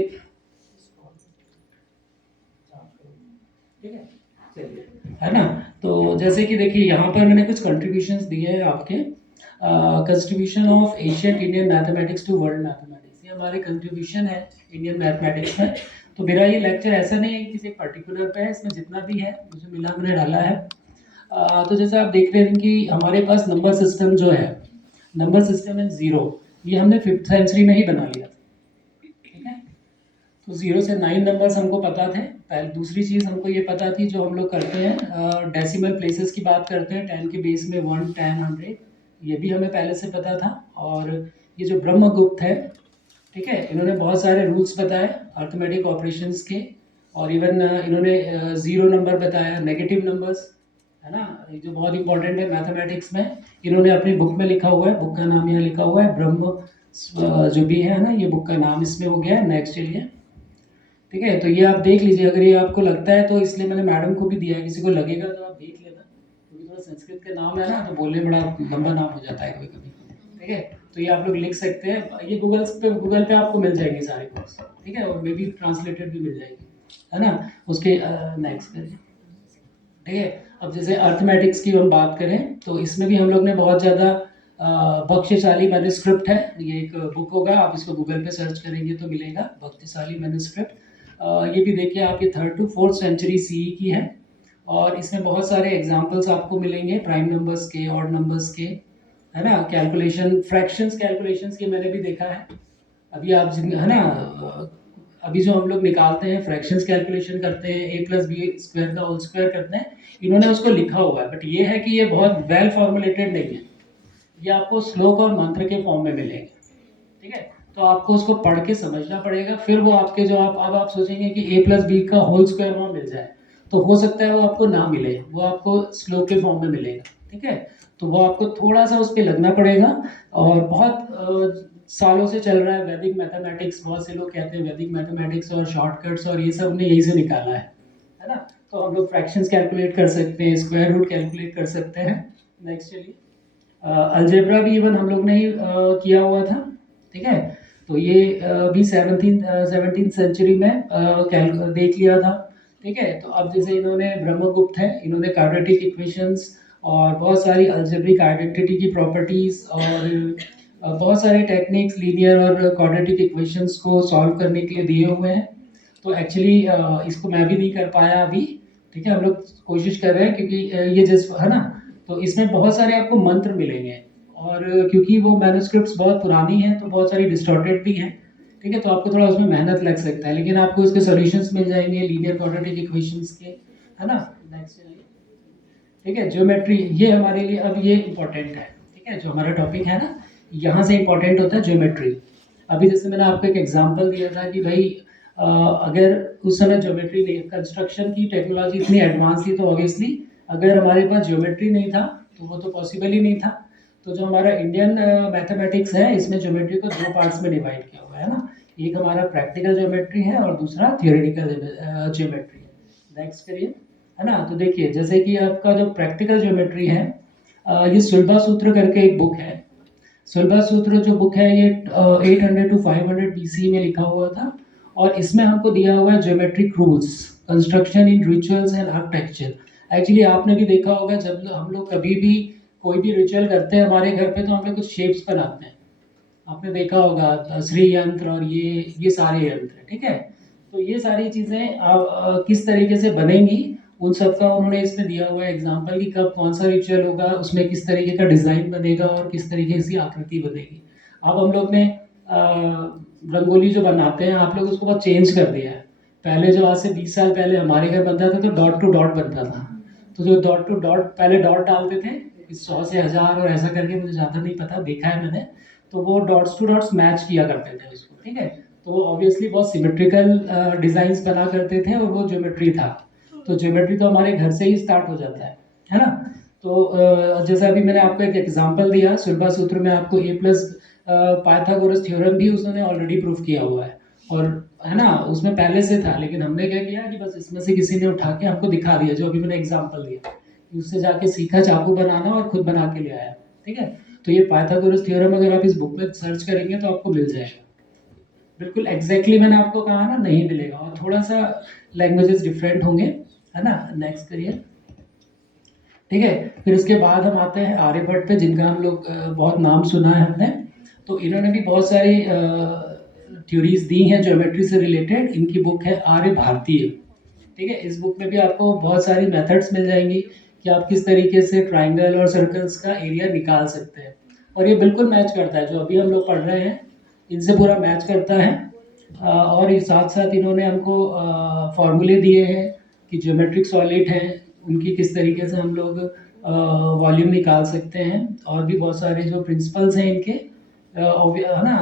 ठीक है, चलिए, है ना। तो जैसे कि देखिए यहाँ पर मैंने कुछ कंट्रीब्यूशंस दिए हैं आपके, contribution of ancient Indian mathematics to world mathematics, ये हमारे कंट्रीब्यूशन है इंडियन मैथमेटिक्स में। तो मेरा ये लेक्चर ऐसा नहीं है कि किसी पर्टिकुलर पे है, इसमें जितना भी है मुझे मिला मैंने डाला है। तो जैसे आप देख रहे हैं कि हमारे पास नंबर सिस्टम जो है, नंबर सिस्टम इन ज़ीरो, ये हमने 5th सेंचुरी में ही बना लिया था। ठीक है, तो 0 से 9 नंबर्स हमको पता थे। पहले दूसरी चीज़ हमको ये पता थी जो हम लोग करते हैं, डेसिमल प्लेसेस की बात करते हैं, 10 के बेस में 1, 10, 100, ये भी हमें पहले से पता था। और ये जो ब्रह्मगुप्त है, ठीक है, इन्होंने बहुत सारे रूल्स बताए अर्थमेटिक ऑपरेशंस के, और इवन इन्होंने 0 नंबर बताया, नेगेटिव नंबर्स, है ना, ये जो बहुत इंपॉर्टेंट है मैथमेटिक्स में, इन्होंने अपनी बुक में लिखा हुआ है, बुक का नाम यहाँ लिखा हुआ है ब्रह्म जो भी है ना, ये बुक का नाम इसमें हो गया है। नेक्स्ट चलिए, ठीक है, तो ये आप देख लीजिए, अगर ये आपको लगता है तो, इसलिए मैंने मैडम को भी दिया है, किसी को लगेगा तो आप देख लेना, क्योंकि थोड़ा संस्कृत का नाम है ना, तो बोलने बड़ा लंबा नाम हो जाता है कभी कभी। ठीक है, तो ये आप लोग लिख सकते हैं, ये गूगल पे आपको मिल जाएंगे सारे कोर्स, ठीक है, और मे बी ट्रांसलेटेड भी मिल जाएंगे, है ना। उसके नेक्स्ट करिए। ठीक है, अब जैसे अर्थमेटिक्स की हम बात करें तो इसमें भी हम लोग ने बहुत ज़्यादा बख्शशाली मैन्युस्क्रिप्ट है, ये एक बुक होगा, आप इसको गूगल पे सर्च करेंगे तो मिलेगा, बख्शशाली मैन्युस्क्रिप्ट। ये भी देखिए आप, ये 3rd to 4th century CE की है, और इसमें बहुत सारे एग्जाम्पल्स आपको मिलेंगे प्राइम नंबर्स के, ऑड नंबर्स के, है ना, कैलकुलेशन, फ्रैक्शंस कैलकुलेशंस के मैंने भी देखा है। अभी आप है ना, अभी जो हम लोग निकालते हैं फ्रैक्शंस कैलकुलेशन करते हैं, a+b² का होल स्क्वायर करते हैं, इन्होंने उसको लिखा हुआ है, बट ये है कि ये बहुत वेल फॉर्मुलेटेड नहीं है, ये आपको श्लोक और मंत्र के फॉर्म में मिलेंगे। ठीक है, तो आपको उसको पढ़ के समझना पड़ेगा, फिर वो आपके जो आप सोचेंगे कि a+b का होल स्क्वायर वहाँ मिल जाए, तो हो सकता है वो आपको ना मिले, वो आपको श्लोक के फॉर्म में मिलेगा। ठीक है, तो वो आपको थोड़ा सा उस पर लगना पड़ेगा, और बहुत सालों से चल रहा है वैदिक मैथमेटिक्स, बहुत से लोग कहते हैं वैदिक मैथमेटिक्स और शॉर्टकट्स और ये सब ने यहीं से निकाला है ना। तो हम लोग फ्रैक्शंस कैलकुलेट कर सकते हैं, स्क्वायर रूट कैलकुलेट कर सकते हैं। नेक्स्ट चलिए, अलजेब्रा भी इवन हम लोग ने ही किया हुआ था। ठीक है, तो ये भी 17th सेंचुरी में देख लिया था। ठीक है, तो अब जैसे इन्होंने ब्रह्मगुप्त है, इन्होंने क्वाड्रेटिक इक्वेशंस और बहुत सारी अलजेब्रिक आइडेंटिटी की प्रॉपर्टीज़ और बहुत सारे टेक्निक्स लीनियर और क्वाड्रेटिक इक्वेशंस को सॉल्व करने के लिए दिए हुए हैं। तो एक्चुअली इसको मैं भी नहीं कर पाया अभी, ठीक है, हम लोग कोशिश कर रहे हैं क्योंकि ये जस्ट है ना, तो इसमें बहुत सारे आपको मंत्र मिलेंगे और क्योंकि वो मैन्युस्क्रिप्ट्स बहुत पुरानी हैं तो बहुत सारी डिस्टॉर्टेड भी हैं, ठीक है, तो आपको थोड़ा उसमें मेहनत लग सकता है, लेकिन आपको इसके सॉल्यूशंस मिल जाएंगे लीनियर क्वाड्रेटिक इक्वेशंस के, है ना। नेक्स्ट, ठीक है, ज्योमेट्री ये हमारे लिए अब ये इम्पोर्टेंट है, ठीक है, जो हमारा टॉपिक है ना, यहाँ से इम्पोर्टेंट होता है ज्योमेट्री। अभी जैसे मैंने आपको एक एग्जांपल दिया था कि भाई अगर उस समय ज्योमेट्री नहीं, कंस्ट्रक्शन की टेक्नोलॉजी इतनी एडवांस थी तो ऑब्वियसली अगर हमारे पास ज्योमेट्री नहीं था तो वो तो पॉसिबल ही नहीं था। तो जो हमारा इंडियन मैथमेटिक्स है इसमें ज्योमेट्री को दो पार्ट्स में डिवाइड किया हुआ है ना, एक हमारा प्रैक्टिकल ज्योमेट्री है और दूसरा थियोरेटिकल ज्योमेट्री है। नेक्स्ट करिए, है ना। तो देखिए जैसे कि आपका जो प्रैक्टिकल ज्योमेट्री है, ये सुलभा सूत्र करके एक बुक है। सुलभा सूत्र जो बुक है ये 800 टू 500 BC में लिखा हुआ था और इसमें हमको दिया हुआ है geometric rules, construction in rituals and architecture. Actually आपने भी देखा होगा जब हम लोग कभी भी कोई भी रिचुअल करते हैं हमारे घर पे तो हम लोग कुछ शेप्स बनाते हैं, आपने देखा होगा श्री यंत्र और ये सारे यंत्र, ठीक है। तो ये सारी चीज़ें किस तरीके से बनेंगी उन सब का उन्होंने इसमें दिया हुआ है एग्जाम्पल कि कब कौन सा रिचुअल होगा, उसमें किस तरीके का डिज़ाइन बनेगा और किस तरीके की आकृति बनेगी। अब हम लोग ने रंगोली जो बनाते हैं आप लोग उसको बहुत चेंज कर दिया है। पहले जो आज से 20 साल पहले हमारे घर बनता था तो डॉट टू डॉट बनता था, तो जो डॉट टू डॉट पहले डॉट डालते थे 100 से 1000 और ऐसा करके, मुझे ज़्यादा नहीं पता, देखा है मैंने, तो वो डॉट्स टू डॉट्स मैच किया करते थे उसको, ठीक है। तो वो ऑब्वियसली बहुत सिमेट्रिकल डिज़ाइंस बना करते थे और वो ज्योमेट्री था। तो ज्योमेट्री तो हमारे घर से ही स्टार्ट हो जाता है ना। तो जैसे अभी मैंने आपको एक एग्जांपल दिया, सुलभा सूत्र में आपको ए प्लस पाइथागोरस थ्योरम भी उसने ऑलरेडी प्रूफ किया हुआ है और है ना, उसमें पहले से था, लेकिन हमने क्या किया कि बस इसमें से किसी ने उठा के हमको दिखा दिया, जो अभी मैंने एग्जाम्पल दिया, उससे जाके सीखा चाकू बनाना और खुद बना के ले आया, ठीक है। तो ये पाइथागोरस थ्योरम अगर आप इस बुक में सर्च करेंगे तो आपको मिल जाएगा, बिल्कुल एग्जैक्टली मैंने आपको कहा ना, नहीं मिलेगा और थोड़ा सा लैंग्वेजेस डिफरेंट होंगे, है ना। नेक्स्ट करिए, ठीक है। फिर उसके बाद हम आते हैं आर्यभट्ट पे, जिनका हम लोग बहुत नाम सुना है हमने। तो इन्होंने भी बहुत सारी थ्योरीज दी हैं ज्योमेट्री से रिलेटेड। इनकी बुक है आर्य भारतीय, ठीक है। इस बुक में भी आपको बहुत सारी मेथड्स मिल जाएंगी कि आप किस तरीके से ट्राइंगल और सर्कल्स का एरिया निकाल सकते हैं, और ये बिल्कुल मैच करता है जो अभी हम लोग पढ़ रहे हैं, इनसे पूरा मैच करता है। और साथ साथ इन्होंने हमको फॉर्मूले दिए हैं कि ज्योमेट्रिक सॉलिड हैं उनकी किस तरीके से हम लोग वॉल्यूम निकाल सकते हैं, और भी बहुत सारे जो प्रिंसिपल्स हैं इनके, है ना,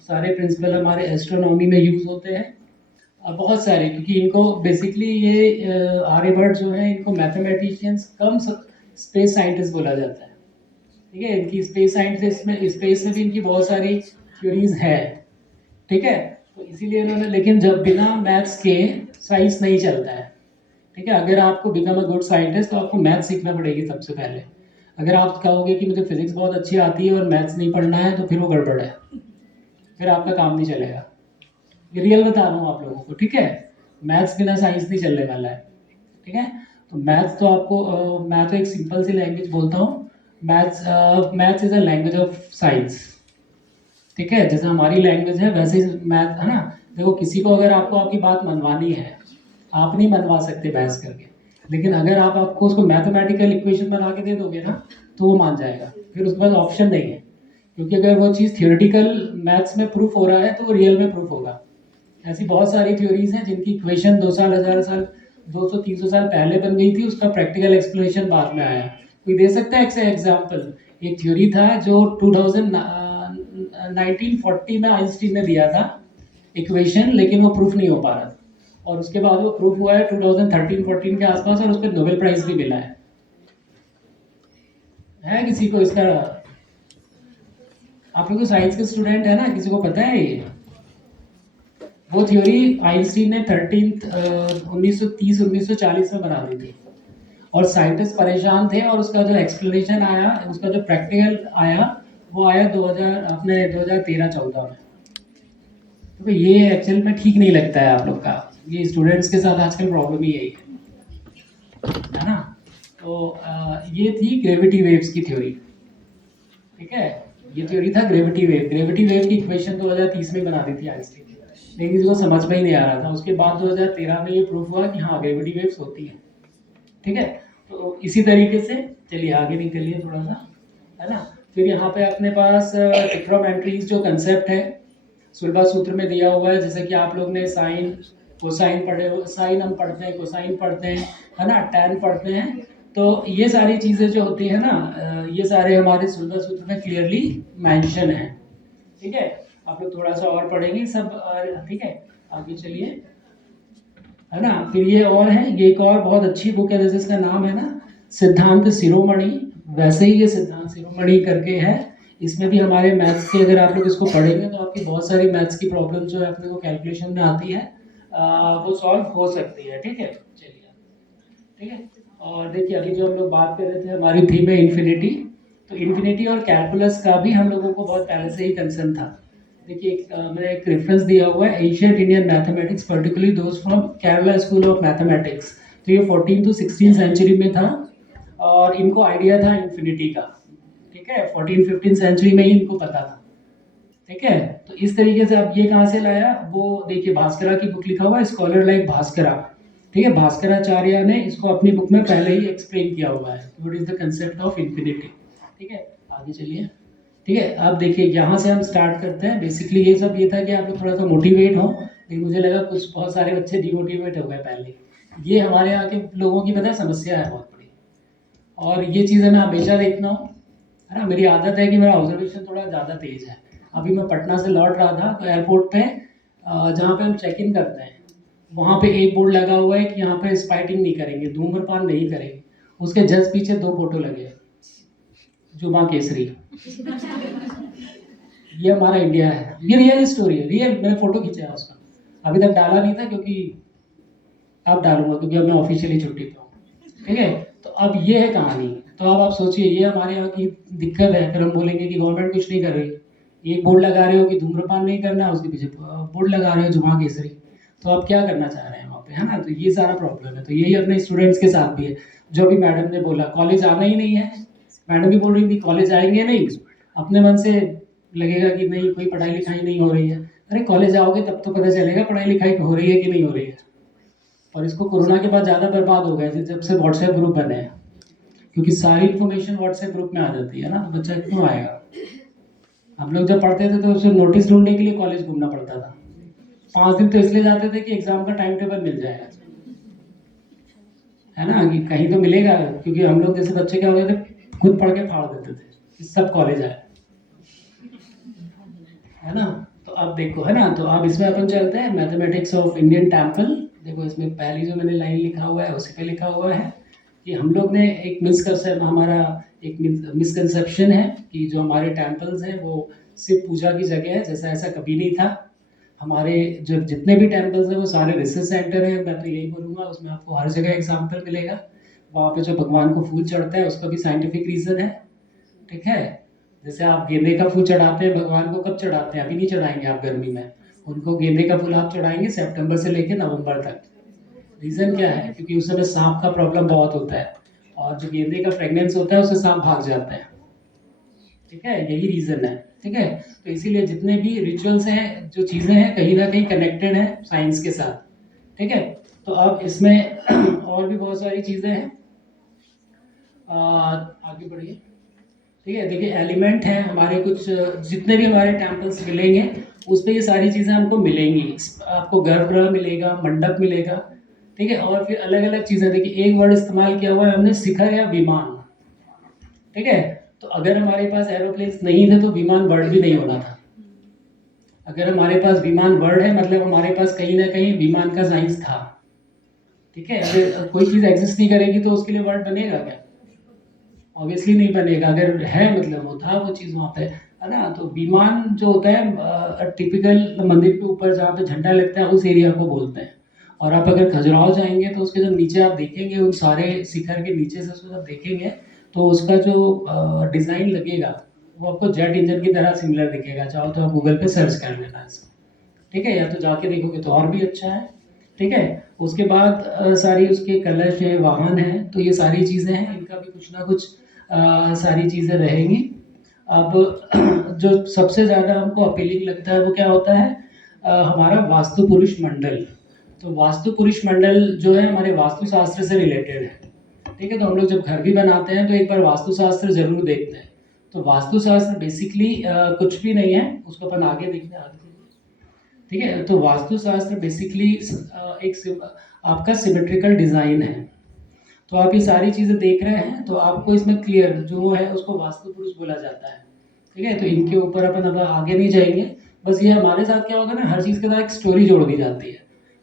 सारे प्रिंसिपल हमारे एस्ट्रोनॉमी में यूज़ होते हैं, बहुत सारे, क्योंकि इनको बेसिकली ये आर्यभट्ट जो है इनको मैथमेटिशियंस कम स्पेस साइंटिस्ट बोला जाता है, ठीक है। इनकी स्पेस साइंटिस्ट में, स्पेस में भी इनकी बहुत सारी थ्योरीज है, ठीक है। तो इसीलिए इन्होंने, लेकिन जब बिना मैथ्स के साइंस नहीं चलता है, ठीक है। अगर आपको बिकम अ गुड साइंटिस्ट तो आपको मैथ्स सीखना पड़ेगी सबसे पहले। अगर आप कहोगे कि मुझे फिजिक्स बहुत अच्छी आती है और मैथ्स नहीं पढ़ना है तो फिर वो गड़बड़ है, फिर आपका काम नहीं चलेगा। ये रियल बता रहा हूँ आप लोगों को, ठीक है। मैथ्स बिना साइंस नहीं चलने वाला है, ठीक है। तो मैथ्स तो आपको मैं तो एक सिंपल सी लैंग्वेज बोलता हूँ, maths is a language of science, ठीक है। जैसे हमारी लैंग्वेज है वैसे मैथ, है ना। देखो किसी को अगर आपको आपकी बात मनवानी है, आप नहीं मनवा सकते बहस करके, लेकिन अगर आप आपको उसको मैथमेटिकल इक्वेशन बना के दे दोगे ना तो वो मान जाएगा, फिर उसके पास ऑप्शन नहीं है, क्योंकि अगर वो चीज़ थियोरेटिकल मैथ्स में प्रूफ हो रहा है तो वो रियल में प्रूफ होगा। ऐसी बहुत सारी थ्योरीज हैं जिनकी इक्वेशन 2 साल, 1000 साल, 200-300 साल पहले बन गई थी, उसका प्रैक्टिकल एक्सप्लेनेशन बाद में आया। कोई दे सकता है एग्जाम्पल? एक थ्योरी था जो 1940 में आइंस्टीन ने दिया था इक्वेशन, लेकिन वो प्रूफ नहीं हो पा रहा था, और उसके बाद वो प्रूफ हुआ है 2013-14 के आसपास, और उस पर नोबेल प्राइज भी मिला है किसी को इसका? आप लोग तो साइंस के स्टूडेंट है ना, किसी को पता है ये? वो थ्योरी आइंस्टीन ने 1930-1940 में बना दी थी, और साइंटिस्ट परेशान थे, और उसका जो एक्सप्लेनेशन आया, उसका जो प्रैक्टिकल आया, वो आया 2013-14 में। तो ये एक्चुअल में ठीक नहीं लगता है आप लोग का, ये स्टूडेंट्स के साथ आजकल प्रॉब्लम ही यही है ना। तो ये थी ग्रेविटी वेव्स की थ्योरी, ठीक है। ये थ्योरी था ग्रेविटी वेव की इक्वेशन 2030 में बना दी थी आइंस्टीन ने, लेकिन इसको समझ में ही नहीं आ रहा था। उसके बाद 2013 में ये प्रूफ हुआ कि हाँ ग्रेविटी वेव्स होती हैं, ठीक है। तो इसी तरीके से चलिए आगे निकलिए थोड़ा सा, है ना। फिर यहाँ पे अपने पास ट्रिग्नोमेट्रीज जो कंसेप्ट है सुलभा सूत्र में दिया हुआ है, जैसे कि आप लोग ने साइन कोसाइन पढ़े हो, साइन हम पढ़ते हैं, कोसाइन पढ़ते हैं, है ना, टैन पढ़ते हैं। तो ये सारी चीज़ें जो होती है ना, ये सारे हमारे सुलभा सूत्र में क्लियरली मेंशन है, ठीक है। आप लोग थोड़ा सा और पढ़ेंगे सब, ठीक है। आगे चलिए, है ना। फिर ये और है, ये एक और बहुत अच्छी बुक है, जैसे इसका नाम है ना सिद्धांत शिरोमणि, वैसे ही ये सिद्धांत शिरोमणि करके है। इसमें भी हमारे मैथ्स के, अगर आप लोग इसको पढ़ेंगे तो आपकी बहुत सारी मैथ्स की प्रॉब्लम जो है अपने को कैलकुलेशन में आती है, वो सॉल्व हो सकती है, ठीक है। चलिए, ठीक है। और देखिए अभी जो हम लोग बात कर रहे थे, हमारी थीम है इन्फिनिटी। तो इन्फिनिटी और कैलकुलस का भी हम लोगों को बहुत पहले से ही कंसर्न था। देखिए मैंने एक रेफरेंस दिया हुआ है, ancient Indian mathematics particularly those from Kerala school of mathematics. तो ये 14 to 16 सेंचुरी में था और इनको आइडिया था इन्फिनिटी का, ठीक है। 14-15 सेंचुरी में ही इनको पता था, ठीक है। तो इस तरीके से अब ये कहाँ से लाया, वो देखिए भास्करा की बुक लिखा हुआ है, स्कॉलर लाइक भास्करा, ठीक है। भास्कराचार्य ने इसको अपनी बुक में पहले ही एक्सप्लेन किया हुआ है, what is the concept of infinity, ठीक है। आगे चलिए, ठीक है। अब देखिए यहाँ से हम स्टार्ट करते हैं। बेसिकली ये सब ये था कि आप लोग थोड़ा सा मोटिवेट हो, लेकिन मुझे लगा कुछ बहुत सारे बच्चे डिमोटिवेट हो गए पहले। ये हमारे यहाँ के लोगों की पता है समस्या है बहुत बड़ी, और ये चीज़ें मैं हमेशा देखता हूँ, है ना। मेरी आदत है कि मेरा ऑब्जर्वेशन थोड़ा ज़्यादा तेज है। अभी मैं पटना से लौट रहा था तो एयरपोर्ट पे जहाँ पे हम चेक इन करते हैं वहाँ पे एक बोर्ड लगा हुआ है कि यहाँ पे स्पाइटिंग नहीं करेंगे, धूम्रपान नहीं करेंगे। उसके जस्ट पीछे 2 फोटो लगे हैं, जुमा केसरी। ये हमारा इंडिया है, ये रियल स्टोरी है, रियल। मैंने फोटो खींचा है उसका, अभी तक डाला नहीं था क्योंकि अब डालूंगा क्योंकि अब मैं ऑफिशियली छुट्टी पे हूँ, ठीक है। तो अब ये है कहानी। तो अब आप सोचिए ये हमारे यहाँ की दिक्कत है, फिर हम बोलेंगे कि गवर्नमेंट कुछ नहीं कर रही। एक बोर्ड लगा रहे हो कि धूम्रपान नहीं करना, उसके पीछे बोर्ड लगा रहे हो जुमा केसरी। तो आप क्या करना चाह रहे हैं वहाँ पे, है ना। तो ये सारा प्रॉब्लम है। तो यही अपने स्टूडेंट्स के साथ भी है। जो भी मैडम ने बोला कॉलेज आना ही नहीं है, मैडम भी बोल रही थी कॉलेज आएंगे नहीं, अपने मन से लगेगा कि नहीं कोई पढ़ाई लिखाई नहीं हो रही है। अरे कॉलेज आओगे तब तो पता चलेगा पढ़ाई लिखाई हो रही है कि नहीं हो रही है। और इसको कोरोना के बाद ज़्यादा बर्बाद हो गए जब से व्हाट्सएप ग्रुप बने हैं, क्योंकि सारी इन्फॉर्मेशन व्हाट्सएप ग्रुप में आ जाती है ना, तो बच्चा क्यों आएगा। हम लोग जब पढ़ते थे तो उसे नोटिस ढूंढने के लिए कॉलेज घूमना पड़ता था। 5 दिन तो इसलिए जाते थे कि एग्जाम का टाइम टेबल मिल जाएगा, है ना, कि कहीं तो मिलेगा। क्योंकि हम लोग जैसे बच्चे क्या होते थे खुद पढ़ के फाड़ देते थे कि सब कॉलेज आए, है ना। तो अब देखो, है ना। तो अब इसमें अपन चलते हैं मैथमेटिक्स ऑफ इंडियन टेम्पल। देखो इसमें पहली जो मैंने लाइन लिखा हुआ है उसी पे लिखा हुआ है कि हम लोग ने एक हमारा एक मिसकंसेप्शन है कि जो हमारे टेम्पल्स हैं वो सिर्फ पूजा की जगह है, जैसा ऐसा कभी नहीं था। हमारे जो जितने भी टेम्पल्स हैं वो सारे रिसर्च सेंटर हैं। मैं तो यही बोलूँगा, उसमें आपको हर जगह एग्जाम्पल मिलेगा। वहाँ पे जो भगवान को फूल चढ़ता है उसका भी साइंटिफिक रीज़न है, ठीक है। जैसे आप गेंदे का फूल चढ़ाते हैं भगवान को, कब चढ़ाते हैं, अभी नहीं चढ़ाएंगे आप गर्मी में। उनको गेंदे का फूल आप चढ़ाएंगे सितंबर से लेकर नवंबर तक। रीज़न क्या है, क्योंकि उस समय सांप का प्रॉब्लम बहुत होता है और जो गेंदे का फ्रेगनेंस होता है उससे सांप भाग जाता है, ठीक है। यही रीज़न है, ठीक है। तो इसीलिए जितने भी रिचुअल्स हैं, जो चीज़ें हैं, कहीं ना कहीं कनेक्टेड है साइंस के साथ, ठीक है। तो अब इसमें और भी बहुत सारी चीज़ें हैं, आगे बढ़िए, ठीक है। देखिए एलिमेंट हैं हमारे कुछ, जितने भी हमारे टेम्पल्स मिलेंगे उस पर ये सारी चीज़ें हमको मिलेंगी। आपको गर्भगृह मिलेगा, मंडप मिलेगा, ठीक है। और फिर अलग अलग चीज़ें, देखिए एक वर्ड इस्तेमाल किया हुआ है हमने, शिखर या विमान, ठीक है। तो अगर हमारे पास एरोप्लेन्स नहीं थे तो विमान वर्ड भी नहीं होना था। अगर हमारे पास विमान वर्ड है मतलब हमारे पास कहीं ना कहीं विमान का साइंस था, ठीक है। अगर कोई चीज़ एग्जिस्ट नहीं करेगी तो उसके लिए वर्ड बनेगा क्या, ऑब्वियसली नहीं बनेगा। अगर है मतलब वो था वो चीज़ वहाँ पे, है ना। तो विमान जो होता है टिपिकल मंदिर के ऊपर जहाँ पे झंडा लगता है उस एरिया को बोलते हैं। और आप अगर खजुराहो जाएंगे तो उसके जब नीचे आप देखेंगे, उन सारे शिखर के नीचे से उसको जब देखेंगे तो उसका जो डिज़ाइन लगेगा वो आपको जेट इंजन की तरह सिमिलर दिखेगा। चाहो तो आप गूगल पे सर्च कर लेना इसको, ठीक है, या तो जाके देखोगे तो और भी अच्छा है। ठीक है। उसके बाद सारी उसके कलश है, वाहन है, तो ये सारी चीज़ें हैं, इनका भी कुछ ना कुछ सारी चीज़ें रहेंगी। अब जो सबसे ज़्यादा हमको अपीलिंग लगता है वो क्या होता है, हमारा वास्तु पुरुष मंडल। तो वास्तु पुरुष मंडल जो है हमारे वास्तु शास्त्र से रिलेटेड है, ठीक है। तो हम लोग जब घर भी बनाते हैं तो एक बार वास्तु शास्त्र जरूर देखते हैं। तो वास्तु शास्त्र बेसिकली कुछ भी नहीं है, उसको अपन आगे देखते हैं, आगे देखते हैं। ठीक है। तो वास्तु शास्त्र बेसिकली आपका सिमेट्रिकल डिजाइन है। तो आप ये सारी चीजें देख रहे हैं तो आपको इसमें क्लियर जो है उसको वास्तु पुरुष बोला जाता है। ठीक है। तो इनके ऊपर अपन अब आगे नहीं जाएंगे, बस ये हमारे साथ क्या होगा ना, हर चीज के साथ एक स्टोरी जोड़ दी जाती है।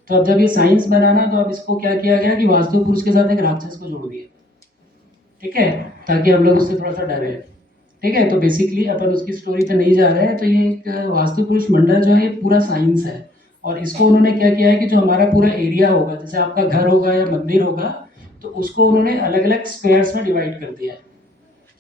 तो अब जब ये साइंस बनाना तो अब इसको क्या किया गया कि वास्तु पुरुष के साथ एक राक्षस को जोड़ दिया, ठीक है, ताकि हम लोग उससे थोड़ा सा डरे। ठीक है। तो बेसिकली अपन उसकी स्टोरी पे नहीं जा रहे हैं। तो ये एक वास्तु पुरुष मंडल जो है ये पूरा साइंस है, और इसको उन्होंने क्या किया है कि जो हमारा पूरा एरिया होगा, जैसे आपका घर होगा या मंदिर होगा, तो उसको उन्होंने अलग अलग स्क्वायर्स में डिवाइड कर दिया है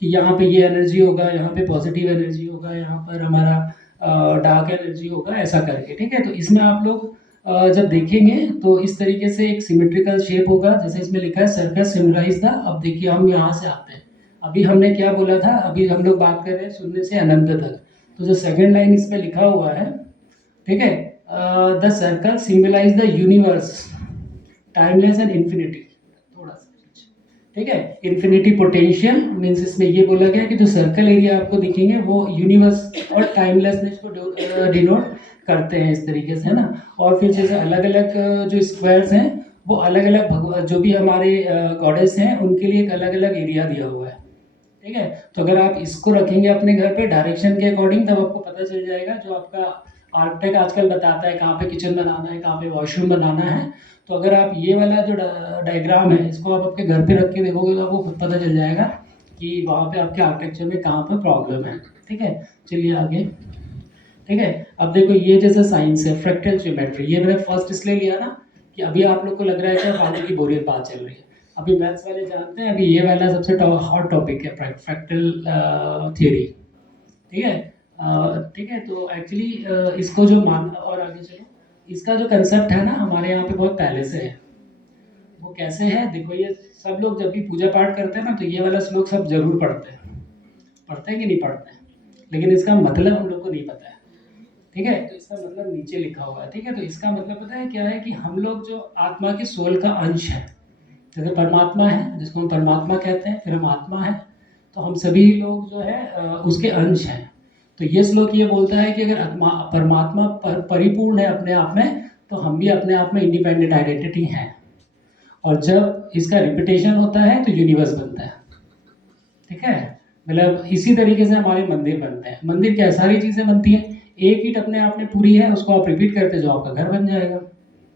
कि यहाँ पे ये एनर्जी होगा, यहाँ पे पॉजिटिव एनर्जी होगा, यहाँ पर हमारा डार्क एनर्जी होगा, ऐसा करके। ठीक है। तो इसमें आप लोग जब देखेंगे तो इस तरीके से एक सिमेट्रिकल शेप होगा, जैसे इसमें लिखा है सर्कस सिम्बलाइज द। अब देखिए हम यहाँ से आते हैं, अभी हमने क्या बोला था, अभी हम लोग बात कर रहे हैं शून्य से अनंत तक। तो जो सेकंड लाइन इसमें लिखा हुआ है, ठीक है, the circle symbolise the universe, timeless and infinity. थोड़ा सा, ठीक है, इन्फिनिटी पोटेंशियल मीन्स इसमें ये बोला गया कि जो सर्कल एरिया आपको दिखेंगे वो यूनिवर्स और टाइमलेसनेस को डिनोट करते हैं इस तरीके से, है ना। और फिर जैसे अलग अलग जो स्क्वायर्स हैं वो अलग अलग भगवान जो भी हमारे गॉडेस हैं उनके लिए एक अलग अलग एरिया दिया हुआ है। ठीक है। तो अगर आप इसको रखेंगे अपने घर पे डायरेक्शन के अकॉर्डिंग, तब आपको पता चल जाएगा। जो आपका आर्किटेक्ट आजकल बताता है कहाँ पे किचन बनाना है, कहाँ पे वॉशरूम बनाना है, तो अगर आप ये वाला जो डायग्राम है इसको आप आपके घर पे रख के देखोगे तो आपको खुद पता चल जाएगा कि वहाँ पे आपके आर्किटेक्चर में कहाँ पे प्रॉब्लम है। ठीक है। चलिए आगे। ठीक है। अब देखो ये जैसे साइंस है फ्रैक्टल ज्योमेट्री, ये मैंने फर्स्ट इसलिए लिया ना कि अभी आप लोग को लग रहा है कि फालतू की बोरियत बात चल रही है। अभी मैथ्स वाले जानते हैं, अभी ये वाला सबसे हॉट टॉपिक है फ्रैक्टल थियरी। ठीक है। ठीक है। तो एक्चुअली इसको जो मान, और आगे चलो, इसका जो कंसेप्ट है ना हमारे यहाँ पे बहुत पहले से है। वो कैसे है देखो, ये सब लोग जब भी पूजा पाठ करते हैं ना तो ये वाला श्लोक सब जरूर पढ़ते हैं। पढ़ते हैं कि नहीं पढ़ते हैं, लेकिन इसका मतलब हम लोग को नहीं पता है। ठीक है। तो इसका मतलब नीचे लिखा हुआ है। ठीक है। तो इसका मतलब पता है क्या है कि हम लोग जो आत्मा के सोल का अंश है, जैसे परमात्मा है जिसको हम परमात्मा कहते हैं, फिर हम आत्मा है, तो हम सभी लोग जो है उसके अंश हैं। तो ये श्लोक ये बोलता है कि अगर आत्मा परमात्मा परिपूर्ण है अपने आप में, तो हम भी अपने आप में इंडिपेंडेंट आइडेंटिटी हैं। और जब इसका रिपीटेशन होता है तो यूनिवर्स बनता है। ठीक है। मतलब इसी तरीके से हमारे मंदिर बनते हैं। मंदिर क्या सारी चीज़ें बनती हैं, एक ईंट अपने आप में पूरी है, उसको आप रिपीट करते जाओ आपका घर बन जाएगा।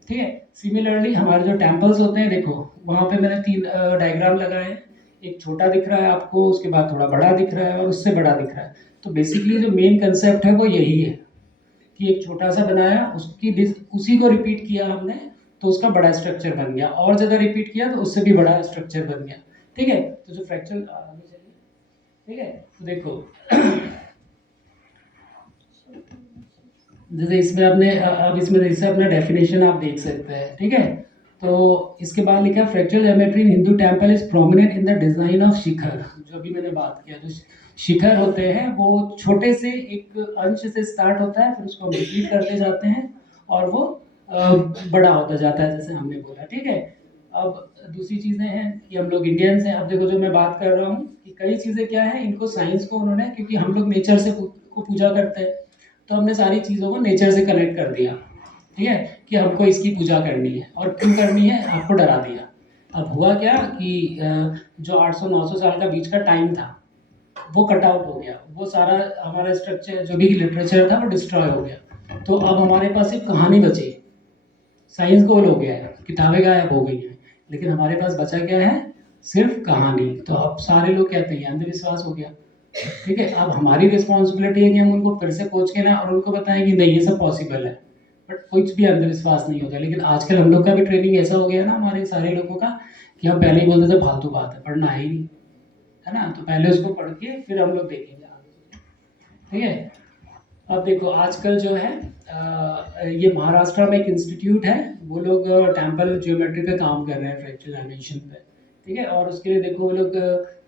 ठीक है। सिमिलरली हमारे जो टेम्पल्स होते हैं, देखो वहाँ पे मैंने 3 डायग्राम लगाए हैं। एक छोटा दिख रहा है आपको, उसके बाद थोड़ा बड़ा दिख रहा है और उससे बड़ा दिख रहा है। तो बेसिकली जो मेन कंसेप्ट है वो यही है कि एक छोटा सा बनाया, उसी को रिपीट किया हमने, तो उसका बड़ा स्ट्रक्चर बन गया, और ज़्यादा रिपीट किया तो उससे भी बड़ा स्ट्रक्चर बन गया। ठीक है। तो जो फ्रैक्चर आगे चलिए। ठीक है। तो देखो जैसे इसमें आपने अब इसमें जैसे अपना डेफिनेशन आप देख सकते हैं। ठीक है। तो इसके बाद लिखा है fractal geometry in Hindu temple is prominent in the design of shikhara. जो भी मैंने बात किया, जो शिखर होते हैं वो छोटे से एक अंश से स्टार्ट होता है, फिर उसको रिपीट करते जाते हैं और वो बड़ा होता जाता है, जैसे हमने बोला। ठीक है। अब दूसरी चीज़ें हैं कि हम लोग इंडियंस हैं। अब देखो जो मैं बात कर रहा हूँ कि कई चीज़ें क्या है, इनको साइंस को उन्होंने, क्योंकि हम लोग नेचर से को पूजा करते हैं, तो हमने सारी चीज़ों को नेचर से कनेक्ट कर दिया। ठीक है। कि हमको इसकी पूजा करनी है, और क्यों करनी है आपको डरा दिया। अब हुआ क्या कि जो 800-900 साल का बीच का टाइम था वो कट आउट हो गया, वो सारा हमारा स्ट्रक्चर जो भी लिटरेचर था वो डिस्ट्रॉय हो गया। तो अब हमारे पास एक कहानी बची, साइंस गोल हो गया है, किताबें गायब हो गई हैं, लेकिन हमारे पास बचा क्या है, सिर्फ कहानी। तो अब सारे लोग कहते हैं अंधविश्वास हो गया। ठीक है। अब हमारी रिस्पॉन्सिबिलिटी है कि हम उनको फिर से कोच के ना और उनको बताएं कि नहीं ये सब पॉसिबल है, बट कुछ भी अंधविश्वास नहीं होता। लेकिन आजकल हम लोग का भी ट्रेनिंग ऐसा हो गया ना हमारे सारे लोगों का, कि हम पहले ही बोलते थे फालतू बात है, पढ़ना है ही नहीं, है ना। तो पहले उसको पढ़ के फिर हम लोग देखेंगे आगे। ठीक है। अब देखो आजकल जो है ये महाराष्ट्र में एक इंस्टीट्यूट है, वो लोग टेम्पल ज्योमेट्री पे काम कर रहे हैं, फ्रैक्चर डायमेंशन पे, ठीक है। और उसके लिए देखो वो लोग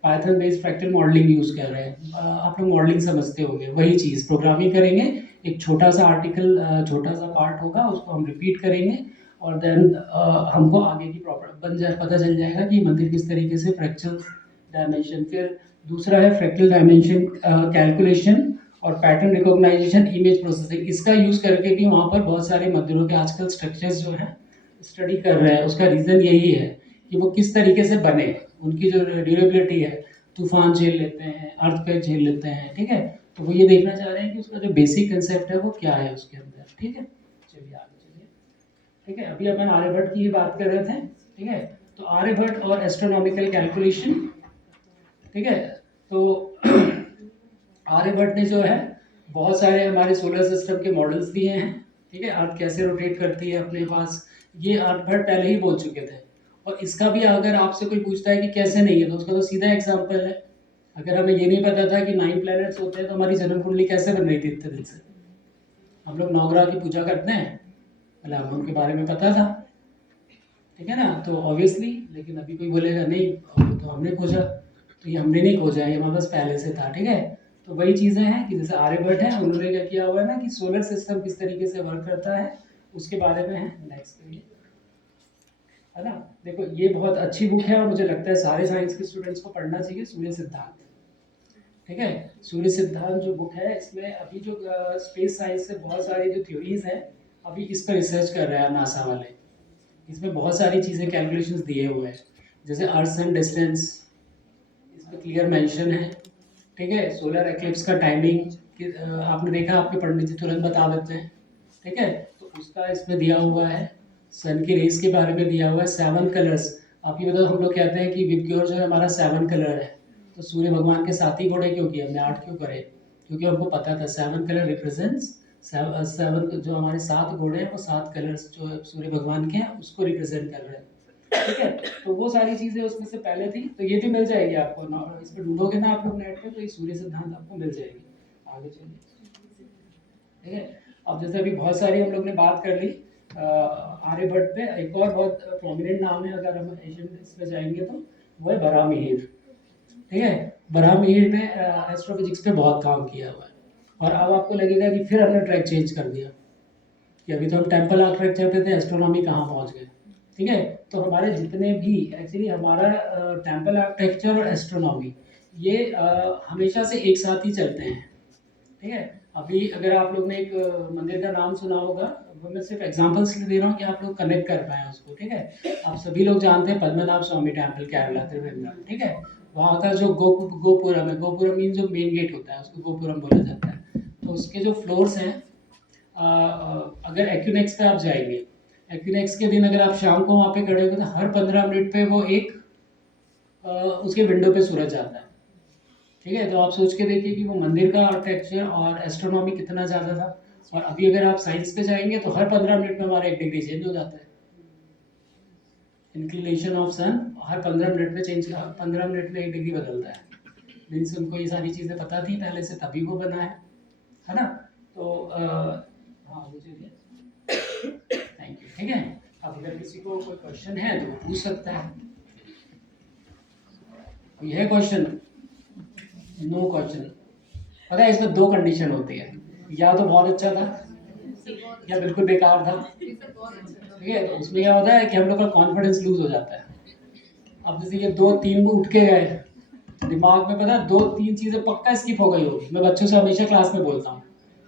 Python based fracture modelling use कर रहे हैं। आप लोग मॉडलिंग समझते होंगे, वही चीज़ प्रोग्रामिंग करेंगे, एक छोटा सा आर्टिकल, छोटा सा पार्ट होगा, उसको हम रिपीट करेंगे और देन हमको आगे की प्रॉपर बन जाए, पता चल जाएगा कि मंदिर किस तरीके से फ्रैक्चर डायमेंशन। फिर दूसरा है फ्रैक्टल डायमेंशन कैलकुलेशन और पैटर्न रिकॉग्नाइजेशन, इमेज प्रोसेसिंग, इसका यूज़ करके भी वहाँ पर बहुत सारे मंदिरों के आजकल स्ट्रक्चर्स जो हैं स्टडी कर रहे हैं। उसका रीज़न यही है कि वो किस तरीके से बने, उनकी जो ड्यूरेबिलिटी है, तूफान झेल लेते हैं, अर्थक्वेक झेल लेते हैं, ठीक है। तो वो ये देखना चाह रहे हैं कि उसका जो बेसिक कंसेप्ट है वो क्या है उसके अंदर, ठीक है। चलिए आगे चलिए, ठीक है। अभी अपन आर्यभट्ट की ही बात कर रहे थे, ठीक है। तो आर्यभट्ट और एस्ट्रोनॉमिकल कैलकुलेशन, ठीक है। तो आर्यभट्ट ने जो है बहुत सारे हमारे सोलर सिस्टम के मॉडल्स दिए हैं, ठीक है। अर्थ कैसे रोटेट करती है अपने पास, ये आर्यभट्ट पहले ही बोल चुके थे। और इसका भी अगर आपसे कोई पूछता है कि कैसे नहीं है, तो उसका तो सीधा एग्जाम्पल है। अगर हमें ये नहीं पता था कि 9 प्लैनेट्स होते हैं, तो हमारी जन्म कुंडली कैसे बन रही थी इतने दिन से। हम लोग नवग्रह की पूजा करते हैं, मतलब हमें उनके बारे में पता था, ठीक है ना। तो ऑब्वियसली, लेकिन अभी कोई बोलेगा नहीं तो हमने खोजा, तो ये हमने नहीं खोजा, ये हमारे पास पहले से था, ठीक है। तो वही चीज़ें हैं कि जैसे आर्यभट्ट है, उन्होंने क्या किया हुआ है ना कि सोलर सिस्टम किस तरीके से वर्क करता है उसके बारे में है। नेक्स्ट है ना। देखो ये बहुत अच्छी बुक है और मुझे लगता है सारे साइंस के स्टूडेंट्स को पढ़ना चाहिए, सूर्य सिद्धांत, ठीक है। सूर्य सिद्धांत जो बुक है, इसमें अभी जो स्पेस साइंस से बहुत सारी जो थ्योरीज हैं, अभी इस पर रिसर्च कर रहे हैं नासा वाले। इसमें बहुत सारी चीज़ें कैलकुलेशंस दिए हुए हैं, जैसे अर्थ सन डिस्टेंस, इसमें क्लियर मेंशन है, ठीक है। सोलर एक्लिप्स का टाइमिंग कि आपने देखा, आपके पंडित जी तुरंत बता देते हैं, ठीक है। तो उसका इसमें दिया हुआ है, सन की रेस के बारे में दिया हुआ है, 7 कलर्स। आप ये बताओ, हम लोग कहते हैं कि विबग्योर जो है हमारा 7 कलर है, तो सूर्य भगवान के 7 ही घोड़े क्यों किए हमने, 8 क्यों करे? क्योंकि हमको पता था 7 कलर रिप्रेजेंट्स 7, जो हमारे 7 घोड़े हैं वो 7 कलर्स जो सूर्य भगवान के हैं उसको रिप्रेजेंट कर रहे हैं, ठीक है। तो वो सारी चीज़ें उसमें से पहले थी, तो ये भी मिल जाएगी आपको, इस पर ढूंढोगे ना आप लोग नेट पे, तो ये सूर्य सिद्धांत आपको मिल जाएगी। आगे चलिए, ठीक है। अब जैसे अभी बहुत सारी हम लोग ने बात कर ली आर्यभट्ट पे, एक और बहुत प्रोमिनेंट नाम है अगर हम एशियन इसमें जाएंगे तो, वो है बराहमिहिर, ठीक है। बराहमिहिर ने एस्ट्रोफिजिक्स पे बहुत काम किया हुआ है। और अब आपको लगेगा कि फिर हमने ट्रैक चेंज कर दिया, कि अभी तो हम टेम्पल आर्किटेक्चर पे थे, एस्ट्रोनॉमी कहाँ पहुँच गए, ठीक है। तो हमारे जितने भी एक्चुअली हमारा टेम्पल आर्किटेक्चर और एस्ट्रोनॉमी ये हमेशा से एक साथ ही चलते हैं, ठीक है। अभी अगर आप लोग ने एक मंदिर का नाम सुना होगा, वो मैं सिर्फ एग्जांपल्स दे रहा हूँ कि आप लोग कनेक्ट कर पाएँ उसको, ठीक है। आप सभी लोग जानते हैं पद्मनाभ स्वामी टेम्पल केरला त्रिवेंद्रम, ठीक है। वहाँ का जो गोपुरम है, गोपुरम मीन जो मेन गेट होता है उसको गोपुरम बोला जाता है। तो उसके जो फ्लोर्स हैं, अगर एक्यूनेक्स पे आप जाएंगे, एक्यूनेक्स के दिन अगर आप शाम को वहाँ पे खड़े होगे तो हर 15 मिनट पे वो एक उसके विंडो पे सूरज आता है, ठीक है। तो आप सोच के देखिए कि वो मंदिर का आर्किटेक्चर और एस्ट्रोनॉमी कितना ज़्यादा था। और अभी अगर आप साइंस पे जाएंगे तो हर 15 मिनट में हमारा 1 डिग्री चेंज हो जाता है, इंक्लिनेशन ऑफ सन हर 15 मिनट में चेंज, 15 मिनट में 1 डिग्री बदलता है। मीन्स उनको ये सारी चीज़ें पता थी पहले से, तभी वो बना है ना। तो हाँ वो चलिए, थैंक यू, ठीक है। अब अगर किसी को कोई क्वेश्चन है तो पूछ सकता है। कोई है क्वेश्चन? No question. पता है इसमें 2 कंडीशन होती है, या तो बहुत अच्छा था या बिल्कुल बेकार था, ठीक है। तो उसमें क्या होता है कि हम लोग का कॉन्फिडेंस लूज हो जाता है। अब जैसे ये 2-3 उठ के गए, दिमाग में पता है 2-3 चीज़ें पक्का स्किप हो गई होगी। मैं बच्चों से हमेशा क्लास में बोलता हूँ,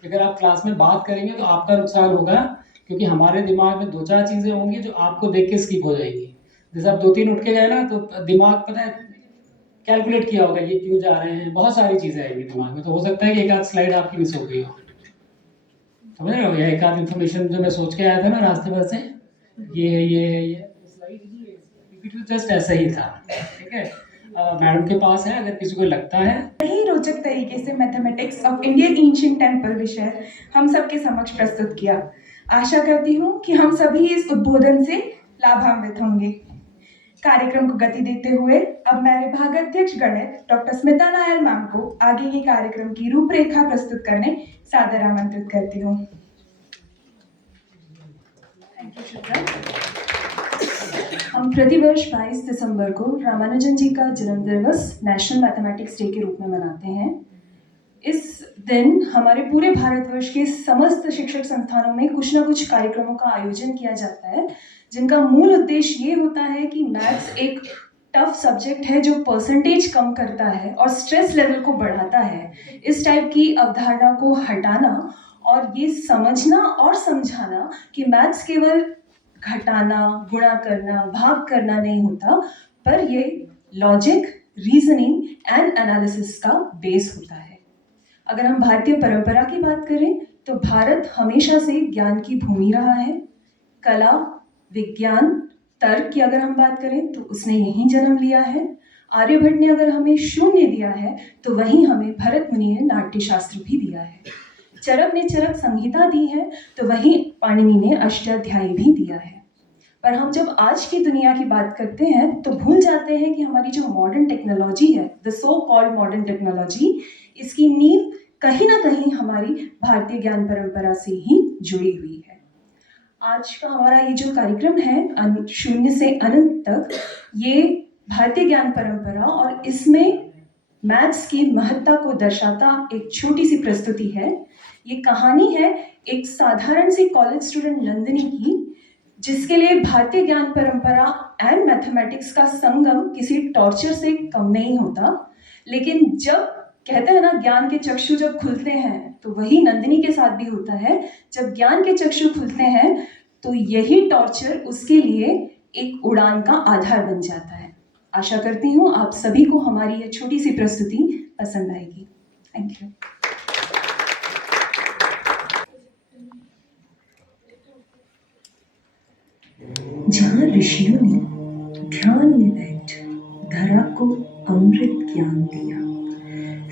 अगर आप क्लास में बात करेंगे तो आपका नुकसान होगा, क्योंकि हमारे दिमाग में 2-4 चीज़ें होंगी जो आपको देख के स्किप हो जाएंगी। जैसे आप 2-3 उठ के गए ना, तो दिमाग पता है कैलकुलेट किया होगा ये क्यों जा रहे हैं, बहुत सारी चीज़ें आएंगी दिमाग में। तो हो सकता है कि एक आध स्लाइड आपकी मिस हो गई हो, समझ रहे हो, या एक आध इन्फॉर्मेशन जो मैं सोच के आया था ना रास्ते भर से, ये स्लाइड जस्ट ऐसा ही था, ठीक है। मैडम के पास है, अगर किसी को लगता है। वही रोचक तरीके से mathematics of Indian ancient temple विषय हम सबके समक्ष प्रस्तुत किया। आशा करती हूँ कि हम सभी इस उद्बोधन से लाभान्वित होंगे। कार्यक्रम को गति देते हुए अब मैं विभागाध्यक्ष गणित डॉक्टर स्मिता नायर मैम को आगे के कार्यक्रम की रूपरेखा प्रस्तुत करने सादर आमंत्रित करती हूँ। Thank you Shipra. हम प्रतिवर्ष 22 दिसंबर को रामानुजन जी का जन्म दिवस नेशनल मैथमेटिक्स डे के रूप में मनाते हैं। इस दिन हमारे पूरे भारतवर्ष के समस्त शिक्षक संस्थानों में कुछ ना कुछ कार्यक्रमों का आयोजन किया जाता है, जिनका मूल उद्देश्य ये होता है कि मैथ्स एक टफ सब्जेक्ट है जो परसेंटेज कम करता है और स्ट्रेस लेवल को बढ़ाता है। इस टाइप की अवधारणा को हटाना और ये समझना और समझाना कि मैथ्स केवल घटाना, गुणा करना, भाग करना नहीं होता, पर ये लॉजिक, रीजनिंग एंड एनालिसिस का बेस होता है। अगर हम भारतीय परंपरा की बात करें तो भारत हमेशा से ज्ञान की भूमि रहा है। कला, विज्ञान, तर्क की अगर हम बात करें तो उसने यहीं जन्म लिया है। आर्यभट्ट ने अगर हमें शून्य दिया है तो वहीं हमें भरत मुनि ने नाट्य शास्त्र भी दिया है। चरक ने चरक संहिता दी है तो वहीं पाणिनि ने अष्टाध्यायी भी दिया है। पर हम जब आज की दुनिया की बात करते हैं तो भूल जाते हैं कि हमारी जो मॉडर्न टेक्नोलॉजी है, the so called modern technology, इसकी नींव कहीं ना कहीं हमारी भारतीय ज्ञान परंपरा से ही जुड़ी हुई है। आज का हमारा ये जो कार्यक्रम है शून्य से अनंत तक, ये भारतीय ज्ञान परंपरा और इसमें मैथ्स की महत्ता को दर्शाता एक छोटी सी प्रस्तुति है। ये कहानी है एक साधारण सी कॉलेज स्टूडेंट नंदिनी की, जिसके लिए भारतीय ज्ञान परंपरा एंड मैथमेटिक्स का संगम किसी टॉर्चर से कम नहीं होता। लेकिन जब कहते हैं ना, ज्ञान के चक्षु जब खुलते हैं तो वही नंदिनी के साथ भी होता है। जब ज्ञान के चक्षु खुलते हैं तो यही टॉर्चर उसके लिए एक उड़ान का आधार बन जाता है। आशा करती हूँ आप सभी को हमारी यह छोटी सी प्रस्तुति पसंद आएगी। Thank you. जहाँ ऋषियों ने ध्यान में बैठ धरा को अमृत ज्ञान दिया,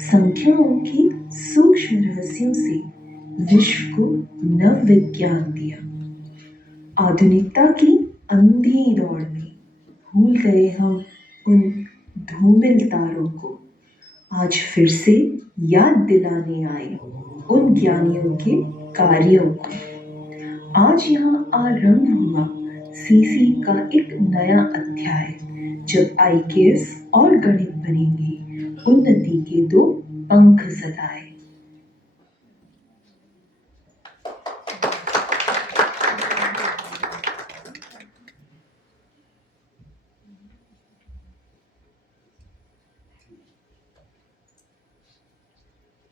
संख्याओं की सूक्ष्म रहस्यों से विश्व को नव विज्ञान दिया। आधुनिकता की अंधी दौड़ में भूल गए हम उन धूमिल तारों को, आज फिर से याद दिलाने आए उन ज्ञानियों के कार्यों को। आज यहाँ आरंभ हुआ सीसी का एक नया अध्याय, जब आईकेएस और गणित बनेंगे उन्नति के दो पंख सदाए।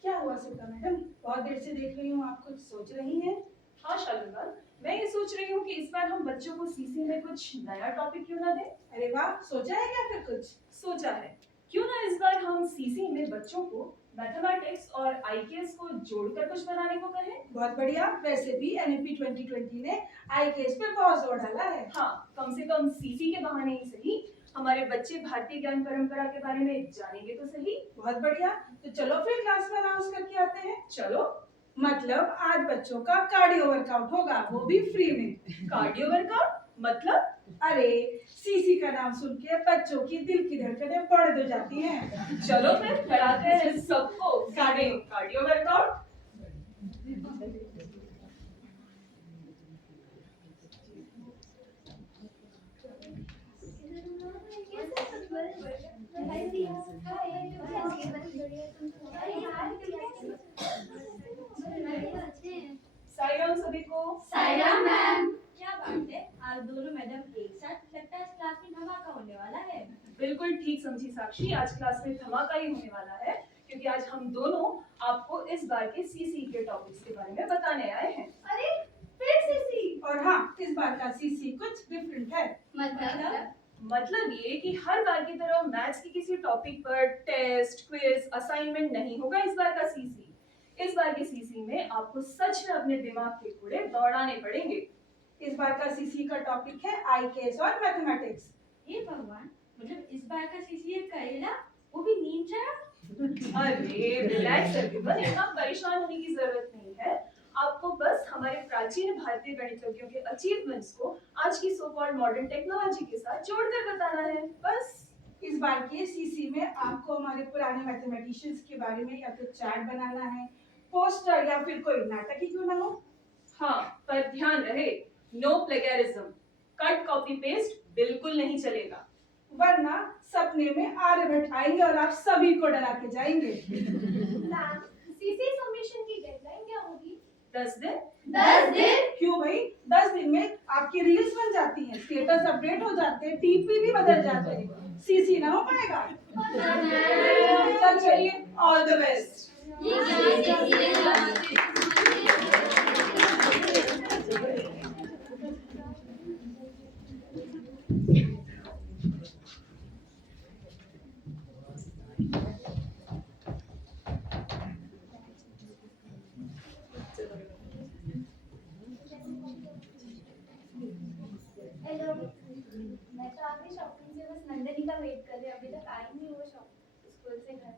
क्या हुआ सुप्ता मैडम, बहुत देर से देख रही हूँ आप कुछ सोच रही हैं। हाँ शालिनी, मैं ये सोच रही हूँ कि इस बार हम बच्चों को सीसी में कुछ नया टॉपिक क्यों ना दें। अरे वाह, सोचा है क्या फिर कुछ? सोचा है, क्यों ना इस बार हम सीसी में बच्चों को मैथमेटिक्स और आईकेएस को जोड़कर कुछ बनाने को कहें। बहुत बढ़िया। वैसे भी एनईपी 2020 ने आईकेएस पे बहुत जोर डाला है। हाँ, कम से कम सीसी के बहाने ही सही हमारे बच्चे भारतीय ज्ञान परंपरा के बारे में जानेंगे तो सही। बहुत बढ़िया, तो चलो फिर क्लास में अनाउंस करके आते हैं। चलो। मतलब आज बच्चों का कार्डियो वर्कआउट होगा, वो भी फ्री में। कार्डियो वर्कआउट मतलब? अरे सीसी का नाम सुन के बच्चों की दिल की धड़कनें बढ़ तो जाती हैं। चलो फिर कराते हैं सबको कार्डियो वर्कआउट। साईराम सभी को। साईराम मैम। क्या बात है, आज दोनों मैडम एक साथ, लगता है इस क्लास में धमाका होने वाला है। बिल्कुल ठीक समझी साक्षी, आज क्लास में धमाका ही होने वाला है, क्योंकि आज हम दोनों आपको इस बार के सीसी के टॉपिक्स के बारे में बताने आए हैं। अरे फिर सीसी? और हाँ, इस बार का सीसी कुछ डिफरेंट है। मतलब ये कि हर बार की तरह मैथ्स के किसी टॉपिक पर टेस्ट, क्विज, असाइनमेंट नहीं होगा इस बार का सीसी। इस बार के सीसी में आपको सच में अपने दिमाग के घोड़े दौड़ाने पड़ेंगे। इस बार का सीसी का टॉपिक है आईकेएस और मैथमेटिक्स। हे भगवान, मतलब इस बार का सीसी है करेला, वो भी नीम चढ़ा। अरे रिलैक्स एवरीवन, इतना परेशान होने की जरूरत नहीं है। आपको बस हमारे प्राचीन भारतीय गणितज्ञों के अचीवमेंट्स को आज आज की सो कॉल्ड मॉडर्न टेक्नोलॉजी के साथ जोड़कर बताना है, बस। इस बार के सीसी में आपको हमारे पुराने मैथमेटिशियंस के बारे में या तो चार्ट बनाना है, पोस्टर या फिर कोई नाटक ही क्यों ना हो। हाँ, पर ध्यान रहे, no plagiarism, cut copy paste बिल्कुल नहीं चलेगा। वरना सपने में आर्यभट्ट आएंगे और आप सभी को डरा के जाएंगे। मैम, सीसी सबमिशन की डेडलाइन क्या होगी? 10 दिन। 10 दिन? क्यों भाई, 10 दिन में आपकी रील्स बन जाती हैं, स्टेटस अपडेट हो जाते हैं, टीपी भी बदल जाते हैं, सीसी ना हो पाएगा। चल चलिए, ऑल द बेस्ट। ये क्या सीसी है? हेलो, मैं तो आपकी शॉपिंग से बस नंदनी का वेट कर रही हूँ, अभी तक आई नहीं वो शॉप स्कूल से घर।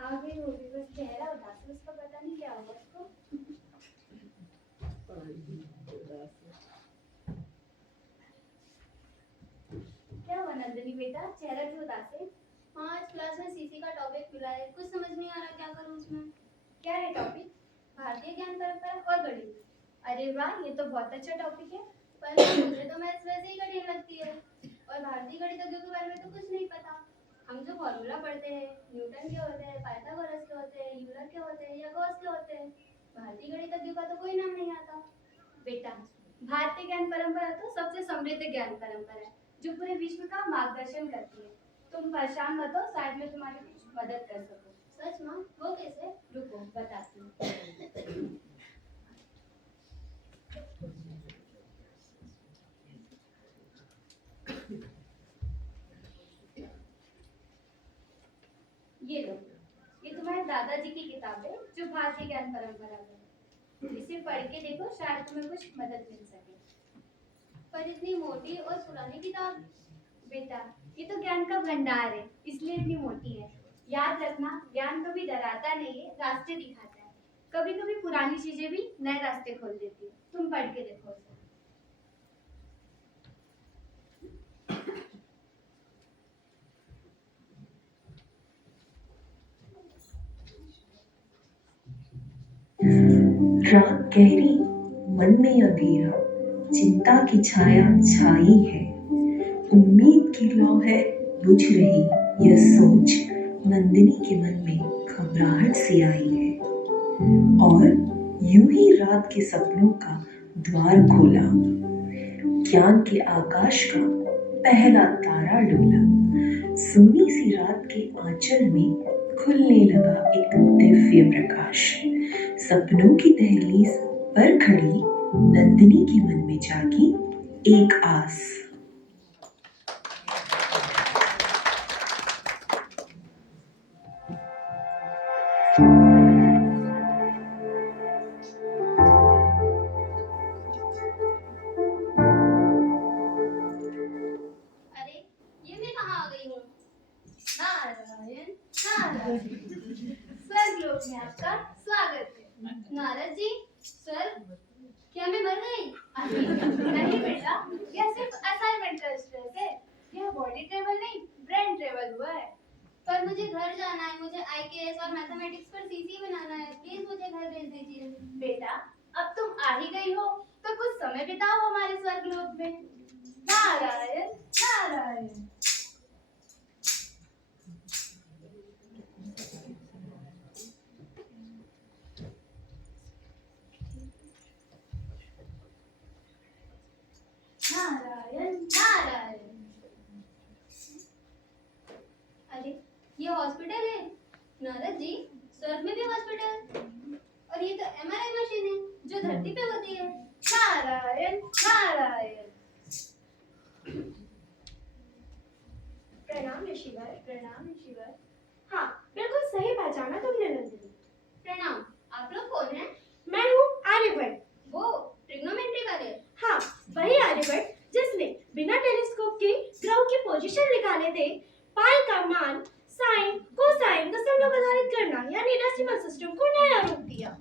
आ गई होगी, बस चेहरा उदास है, उसका पता नहीं क्या हुआ उसको। क्या हुआ नंदनी बेटा, चेहरा क्यों उदास है? हाँ, आज क्लास में सीसी का टॉपिक मिला है, कुछ समझ नहीं आ रहा क्या करूँ उसमें। क्या है टॉपिक? भारतीय ज्ञान परंपरा और गणित। अरे वाह, ये तो बहुत अच्छा टॉपिक है। पर मुझे तो मैथ्स वैसे ही कठिन लगती है और भारतीय गणितज्ञों के बारे में तो कुछ नहीं पता। हम जो फॉर्मूला पढ़ते हैं, न्यूटन के होते हैं, पाइथागोरस के होते हैं, यूलर के होते हैं या गॉस के होते हैं, भारतीय गणितज्ञों का तो कोई नाम नहीं आता। बेटा, भारतीय ज्ञान परंपरा तो सबसे समृद्ध ज्ञान परंपरा है जो पूरे विश्व का मार्गदर्शन करती है। तुम परेशान मत हो, शायद मैं तुम्हारी कुछ मदद कर सकूं। सच माँ, वो कैसे? रुको, बताती हूँ। ये लो, ये तुम्हारे दादाजी की किताब है जो भारतीय ज्ञान परंपरा है। इसे पढ़ के देखो, शायद तुम्हें कुछ मदद मिल सके। पर इतनी मोटी और पुरानी किताब। बेटा, ये तो ज्ञान का भंडार है, इसलिए इतनी मोटी है। याद रखना, ज्ञान कभी डराता नहीं है, रास्ते दिखाता है। कभी कभी पुरानी चीजें भी नए रास्ते खोल देती है। तुम पढ़ के देखो उसे। रात गहरी, मन में अंधेरा, चिंता की छाया छाई है। उम्मीद की लौ है बुझ रही, यह सोच नंदिनी के मन में घबराहट सी आई है। और यूं ही रात के सपनों का द्वार खोला, ज्ञान के आकाश का पहला तारा डोला। सोनी सी रात के आंचल में खुलने लगा एक दिव्य प्रकाश। सपनों की दहलीज पर खड़ी नंदिनी के मन में जागी एक आस। अरे, ये मैं कहाँ आ गई हूँ? नारायण नारायण। स्वर्गलोक में आपका स्वागत है। नारद जी, सर, क्या मैं मर गई? नहीं बेटा, यह सिर्फ असाइनमेंट का स्ट्रेस है। यह बॉडी ट्रेवल नहीं, ब्रेन ट्रेवल हुआ है। पर मुझे घर जाना है, मुझे आईकेएस और मैथमेटिक्स पर सीसी बनाना है, प्लीज मुझे घर भेज दीजिए। बेटा, अब तुम आ ही गई हो तो कुछ समय बिताओ हमारे स्वर्गलोक में। नारायण नारायण। नारायण नारायण। अरे, ये हॉस्पिटल है। नारद जी, स्वर्ग में भी हॉस्पिटल? और ये तो एमआरआई मशीन है जो धरती पे होती है। नारायण नारायण। प्रणाम ऋषिवर, प्रणाम ऋषिवर। हाँ, बिल्कुल सही पहचाना तुमने नंदिनी। प्रणाम, आप लोग कौन हैं? मैं हूँ आर्यभट्ट। वो ट्रिग्नोमेट्री वाले? हाँ, वही आर्यभट्ट जिसने बिना टेलीस्कोप के ग्रहों की पोजीशन निकाले थे, पाई का मान, साइन, कोसाइन, दशमलव आधारित गणना यानी डेसिमल सिस्टम को नया रूप दिया।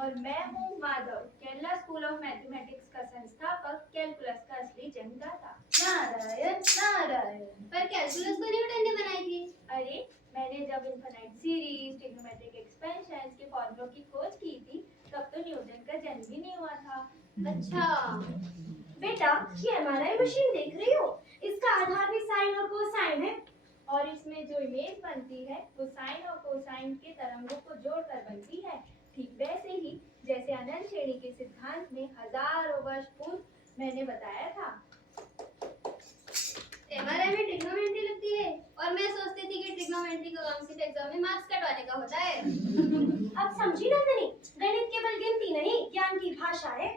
और मैं हूँ Madhav, Kerala school of mathematics का संस्थापक, कैलकुलस का असली जन्मदाता। नारायण नारायण। पर कैलकुलस तो न्यूटन ने बनाई थी। अरे मैंने जब इनफाइनाइट सीरीज, ट्रिग्नोमेट्रिक एक्सपेंशंस के फॉर्मूलों की खोज की थी, तब तो न्यूटन का जन्म भी नहीं हुआ था। अच्छा। बेटा, ये एमआरआई मशीन देख रही हो? इसका आधार भी साइन और कोसाइन है, और इसमें जो इमेज बनती है वो साइन और कोसाइन के तरंगों को जोड़कर बनती है। ठीक वैसे ही जैसे अनंत श्रेणी के सिद्धांत में हजारों वर्ष पूर्व मैंने बताया था। एमआरआई में ट्रिग्नोमेट्री लगती है और मैं सोचती थी कि ट्रिग्नोमेट्री का काम सिर्फ एग्जाम में मार्क्स कटवाने का होता है। अब समझी नंदिनी, गणित केवल गिनती नहीं, ज्ञान की भाषा है।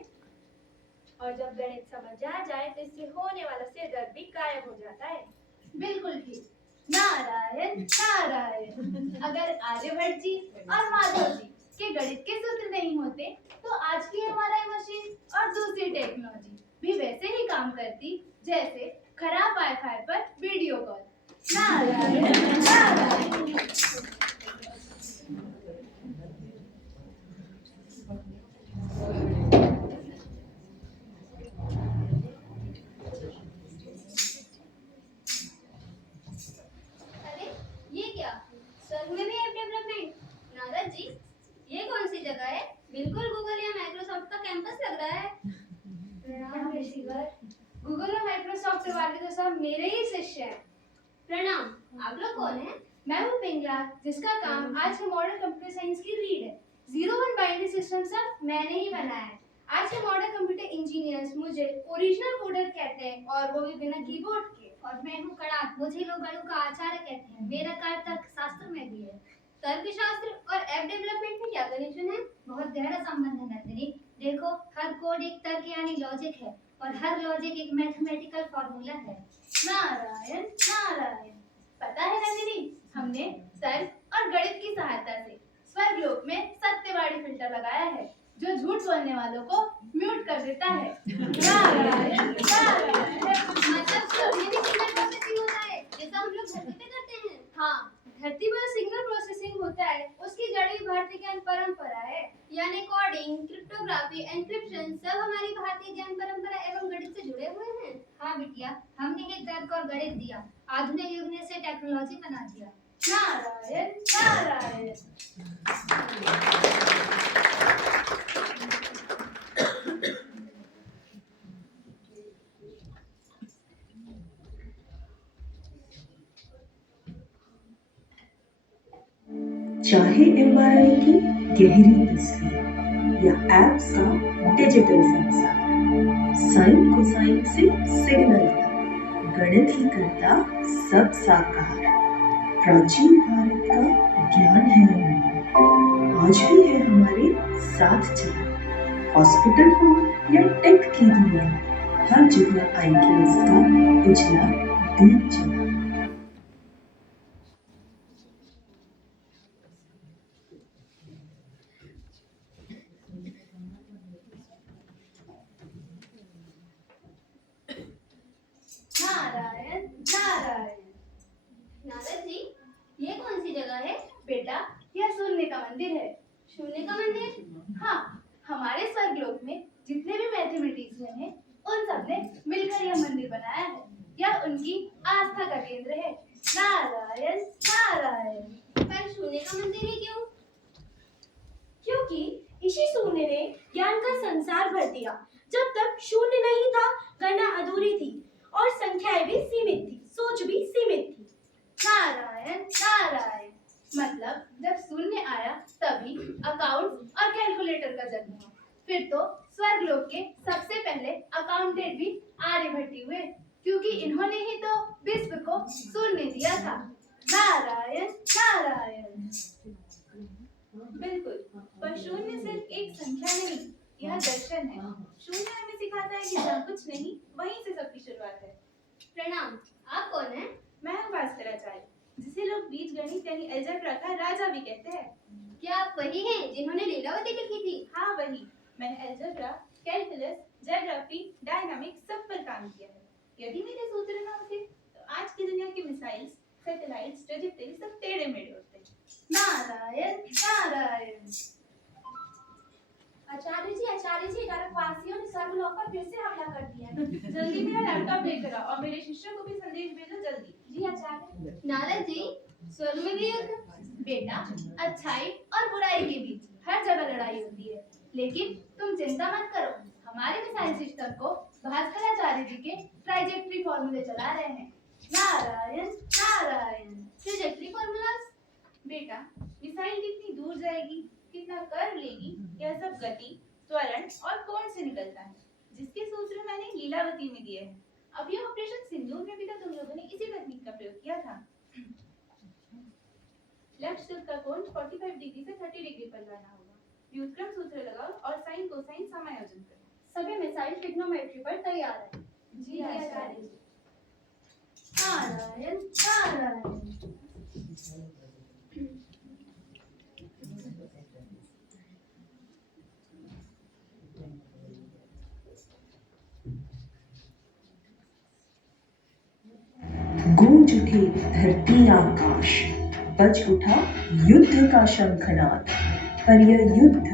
और जब गणित समझ आ जाए तो इससे होने वाला सिरदर्द भी गायब हो जाता है। बिल्कुल ठीक। नारायण नारायण। अगर आर्यभट्ट जी और माधव जी के गणित के सूत्र नहीं होते तो आज की एमआरआई मशीन और दूसरी टेक्नोलॉजी भी वैसे ही काम करती जैसे खराब वाईफाई पर वीडियो कॉल। नारायण नारायण। अरे ये क्या, स्वर्ग में भी ऐप डेवलपमेंट? नारद जी, ये कौन सी जगह है? बिल्कुल गूगल या माइक्रोसॉफ्ट का कैंपस लग रहा है। प्रणाम ऋषिवर। गूगल और माइक्रोसॉफ्ट वाले तो सब मेरे ही शिष्य हैं। प्रणाम। आप लोग कौन हैं? मैं हूँ पिंगला, जिसका काम आज के मॉडर्न कंप्यूटर साइंस की रीड है। 01 बाइनरी सिस्टम सब मैंने ही बनाया है। आज के मॉडर्न कंप्यूटर इंजीनियर्स मुझे ओरिजिनल कोडर कहते हैं, और वो भी बिना कीबोर्ड के। और मैं हूँ कड़ाक, मुझे लोग गणों का आचार्य कहते हैं। मेरा कार्य तर्क शास्त्र में भी है। तर्कशास्त्र और ऐप डेवलपमेंट में क्या कनेक्शन है? बहुत गहरा संबंध है नंदिनी। देखो, हर कोड एक तर्क यानी लॉजिक है, और हर लॉजिक एक मैथमेटिकल फॉर्मूला है। नारायण नारायण। पता है नंदिनी, हमने तर्क और गणित की सहायता से स्वर्गलोक में सत्यवादी फिल्टर लगाया है, जो झूठ बोलने वालों को म्यूट कर देता है। नारायण नारायण। मतलब सोने में सिग्नल प्रोसेसिंग होता है, जैसा हम लोग धरती पे करते हैं। हाँ, धरती पर सिग्नल प्रोसेसिंग होता है, उसकी जड़ी भारतीय ज्ञान परंपरा है। यानी कोडिंग, क्रिप्टोग्राफी, एन्क्रिप्शन सब हमारी भारतीय ज्ञान परंपरा एवं गणित से जुड़े हुए हैं। हाँ बिटिया, हमने ही तर्क और गणित दिया, आधुनिक युग ने इसे टेक्नोलॉजी बना दिया। नारायण नारायण। चाहे एमआरआई की गहरी तस्वीर या एप्स का डिजिटल संसार, साइन कोसाइन से सिग्नल तक गणित ही करता सब साकार। प्राचीन भारत का ज्ञान है अमूल्य, आज भी है हमारे साथ चला। हॉस्पिटल हो या टेक की दुनिया, हर जगह आईक्यूएस का उजला दीप जला। नारायण नारायण। नारद जी, ये कौन सी जगह है? बेटा, यह शून्य का मंदिर है। शून्य का मंदिर? हाँ, हमारे स्वर्गलोक में जितने भी मैथमेटिशियन हैं, उन सब ने मिलकर यह मंदिर बनाया है। यह उनकी आस्था का केंद्र है। नारायण नारायण। पर शून्य का मंदिर ही क्यों? क्योंकि इसी शून्य ने ज्ञान का संसार भर दिया। जब तक शून्य नहीं था, गणना अधूरी थी और संख्याएं भी सीमित थी, सोच भी सीमित थी। नारायण नारायण। मतलब जब शून्य आया तभी अकाउंट और कैलकुलेटर का जन्म हुआ। फिर तो स्वर्गलोक के सबसे पहले अकाउंटेंट भी आर्यभट्ट ही हुए, क्योंकि इन्होंने ही तो विश्व को शून्य दिया था। नारायण नारायण। बिल्कुल, पर शून्य सिर्फ एक संख्या नहीं, यह दर्शन है। शून्य हमें सिखाता है कि जहाँ कुछ नहीं, वहीं से सबकी शुरुआत है। प्रणाम। आप कौन हैं? मैं हूँ भास्कराचार्य, जिसे लोग बीजगणित यानी अलजेब्रा का राजा भी कहते हैं। क्या आप वही हैं जिन्होंने लीलावती लिखी थी? हाँ वही। मैंने अलजेब्रा, कैलकुलस, ज्योग्राफी, डायनामिक्स सब पर काम किया है। यदि मेरे सूत्र ना होते तो आज की दुनिया की मिसाइल्स, सैटेलाइट्स, ट्रेजेक्टरी सब टेढ़े मेढ़े होते। नारायण नारायण। आचार्य जी, नरकवासियों ने स्वर्गलोक पर फिर से हमला कर दिया है। जल्दी मेरा लैपटॉप लेकर आओ और मेरे शिष्य को भी संदेश भेजो जल्दी। जी आचार्य। नारद जी, स्वर्ग में भी युद्ध? बेटा, अच्छाई और बुराई के बीच हर जगह लड़ाई होती है, लेकिन तुम चिंता मत करो, हमारे मिसाइल सिस्टम को भास्कराचार्य जी के ट्राइजेक्टरी फॉर्मूले चला रहे हैं। नारायण नारायण। ट्राइजेक्टरी फॉर्मूलास? बेटा, मिसाइल कितनी दूर जाएगी, कितना कर्व लेगी, यह सब गति, त्वरण और कोण से निकलता है, जिसके सूत्र मैंने लीलावती में दिए हैं। अभी ऑपरेशन सिंदूर में भी तो तुम लोगों ने इसी तकनीक का प्रयोग किया था। लेफ्ट शिफ्ट का कोण 45 डिग्री से 30 डिग्री पर लाना होगा। व्युत्क्रम सूत्र लगाओ और साइन कोसाइन समायोजन करो। सभी मिसाइल ट्रिग्नोमेट्री पर तैयार है। जी आचार्य जी। नारायण नारायण। गूंज उठे धरती आकाश, बज उठा युद्ध का शंखनाद। पर यह युद्ध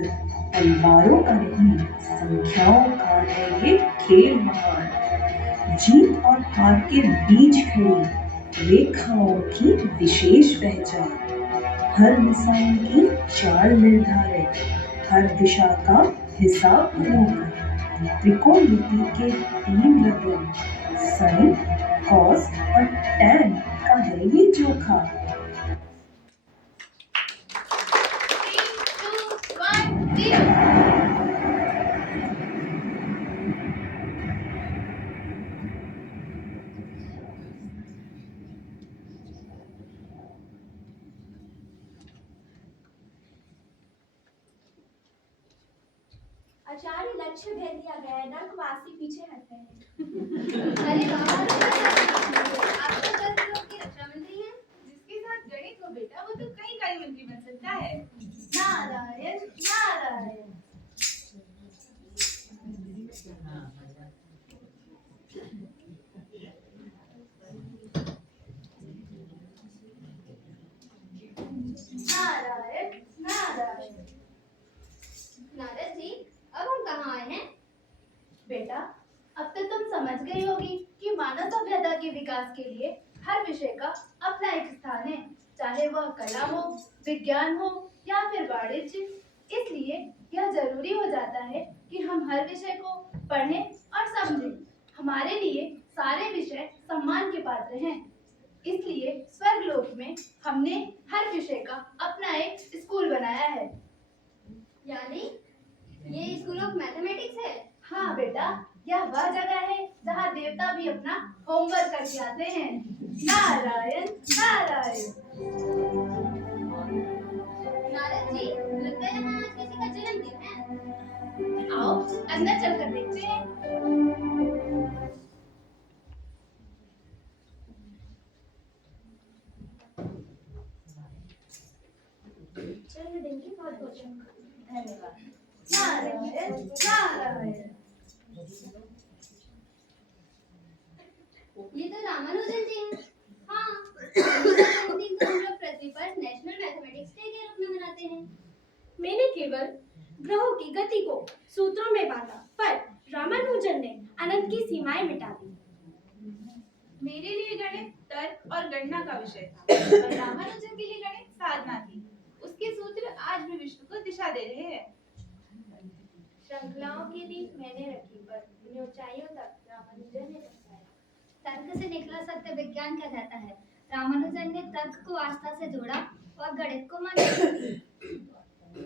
तलवारों का नहीं, संख्याओं का है ये खेल महान। जीत और हार के बीच खड़ी रेखाओं की विशेष पहचान। हर मिसाइल की चाल निर्धारित, हर दिशा का हिसाब अनोखा। त्रिकोणमिति के 3 लघु साइन, कॉस और टैन का है ये जोखा। 3, 2, 1, 0। आचार्य, लक्ष्य भेद दिया गया है, नरकवासी पीछे हट गए हैं। अरे वाह, आप तो स्वर्गलोक की रक्षा मंत्री हैं। जिसके साथ गणित हो बेटा, वो तो कई मंत्री बन सकता है। नारायण नारायण। नारायण नारायण। नारद जी, अब हम कहाँ आए हैं? बेटा, अब तक तुम समझ गई होगी कि मानव सभ्यता के विकास के लिए हर विषय का अपना एक स्थान है, चाहे वह कला हो, विज्ञान हो या फिर वाणिज्य। इसलिए यह जरूरी हो जाता है कि हम हर विषय को पढ़ें और समझें। हमारे लिए सारे विषय सम्मान के पात्र हैं। इसलिए स्वर्गलोक में हमने हर विषय का अपना एक स्कूल बनाया है। यानी ये स्कूल ऑफ मैथमेटिक्स है? हाँ बेटा, यह वह जगह है जहाँ देवता भी अपना होमवर्क करके आते हैं। नारायण नारायण। नारद जी, लगता है यहाँ आज किसी का जन्मदिन है। आओ अंदर चलकर देखते हैं। जन्मदिन की बहुत बहुत धन्यवाद। नारायण नारायण। ये तो रामानुजन जी हैं। हाँ, उनका जन्मदिन तो हम लोग पृथ्वी पर नेशनल मैथमेटिक्स डे के रूप में मनाते हैं। मैंने केवल ग्रहों की गति को सूत्रों में बांधा, पर रामानुजन ने अनंत की सीमाएं मिटा दी। मेरे लिए गणित तर्क और गणना का विषय था और रामानुजन के लिए गणित साधना थी। उसके सूत्र आज भी विश्व को दिशा दे रहे हैं। श्रृंखलाओं की रीत मैंने रखी, पर उन्हें ऊंचाइयों तक रामानुजन ने पहुंचाया। तर्क से निकला सत्य विज्ञान कहलाता है। रामानुजन ने तर्क को आस्था से जोड़ा और गणित को मान्यता दी।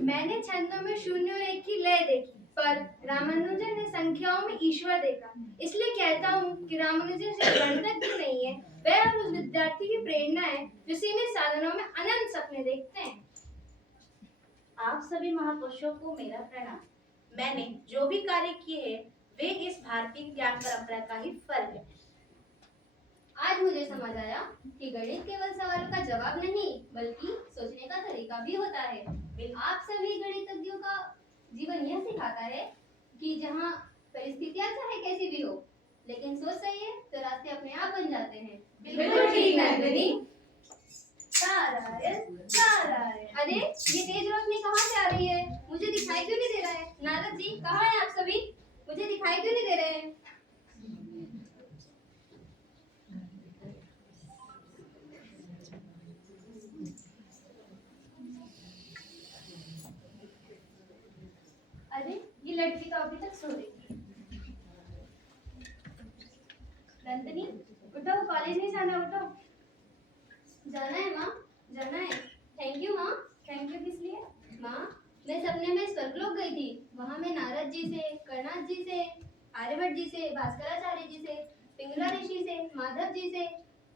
मैंने छंदों में शून्य और एक की लय देखी, पर रामानुजन ने संख्याओं में ईश्वर देखा। इसलिए कहता हूँ कि रामानुजन सिर्फ गणितज्ञ नहीं है, वह उस विद्यार्थी की प्रेरणा है जो सीमित साधनों में अनंत सपने देखते हैं। आप सभी महापुरुषों को मेरा प्रणाम। मैंने जो भी कार्य किए हैं वे इस भारतीय ज्ञान परंपरा का ही फल है। आज मुझे समझ आया कि गणित केवल सवालों का जवाब नहीं, बल्कि सोचने का तरीका भी होता है। आप सभी गणितज्ञों का जीवन यह सिखाता है कि जहाँ परिस्थितियां चाहे कैसी भी हो, लेकिन सोच सही है तो रास्ते अपने आप बन जाते हैं। बिल्कुल ठीक नंदिनी। नारायण नारायण। अरे ये तेज रोशनी कहाँ से आ रही है? मुझे दिखाई क्यों नहीं दे रहा है? नारद जी कहाँ हैं आप सभी? मुझे दिखाई क्यों नहीं दे रहे हैं? अरे ये लड़की तो अभी तक सो रही है। नंदिनी उठो, कॉलेज नहीं जाना, उठो। जाना है माँ, जाना है। थैंक यू माँ। थैंक यू किस लिए? माँ मैं सपने में स्वर्गलोक गई थी। वहाँ मैं नारद जी से, कर्णाद जी से, आर्यभट्ट जी से, भास्कराचार्य जी से, पिंगला ऋषि से, माधव जी से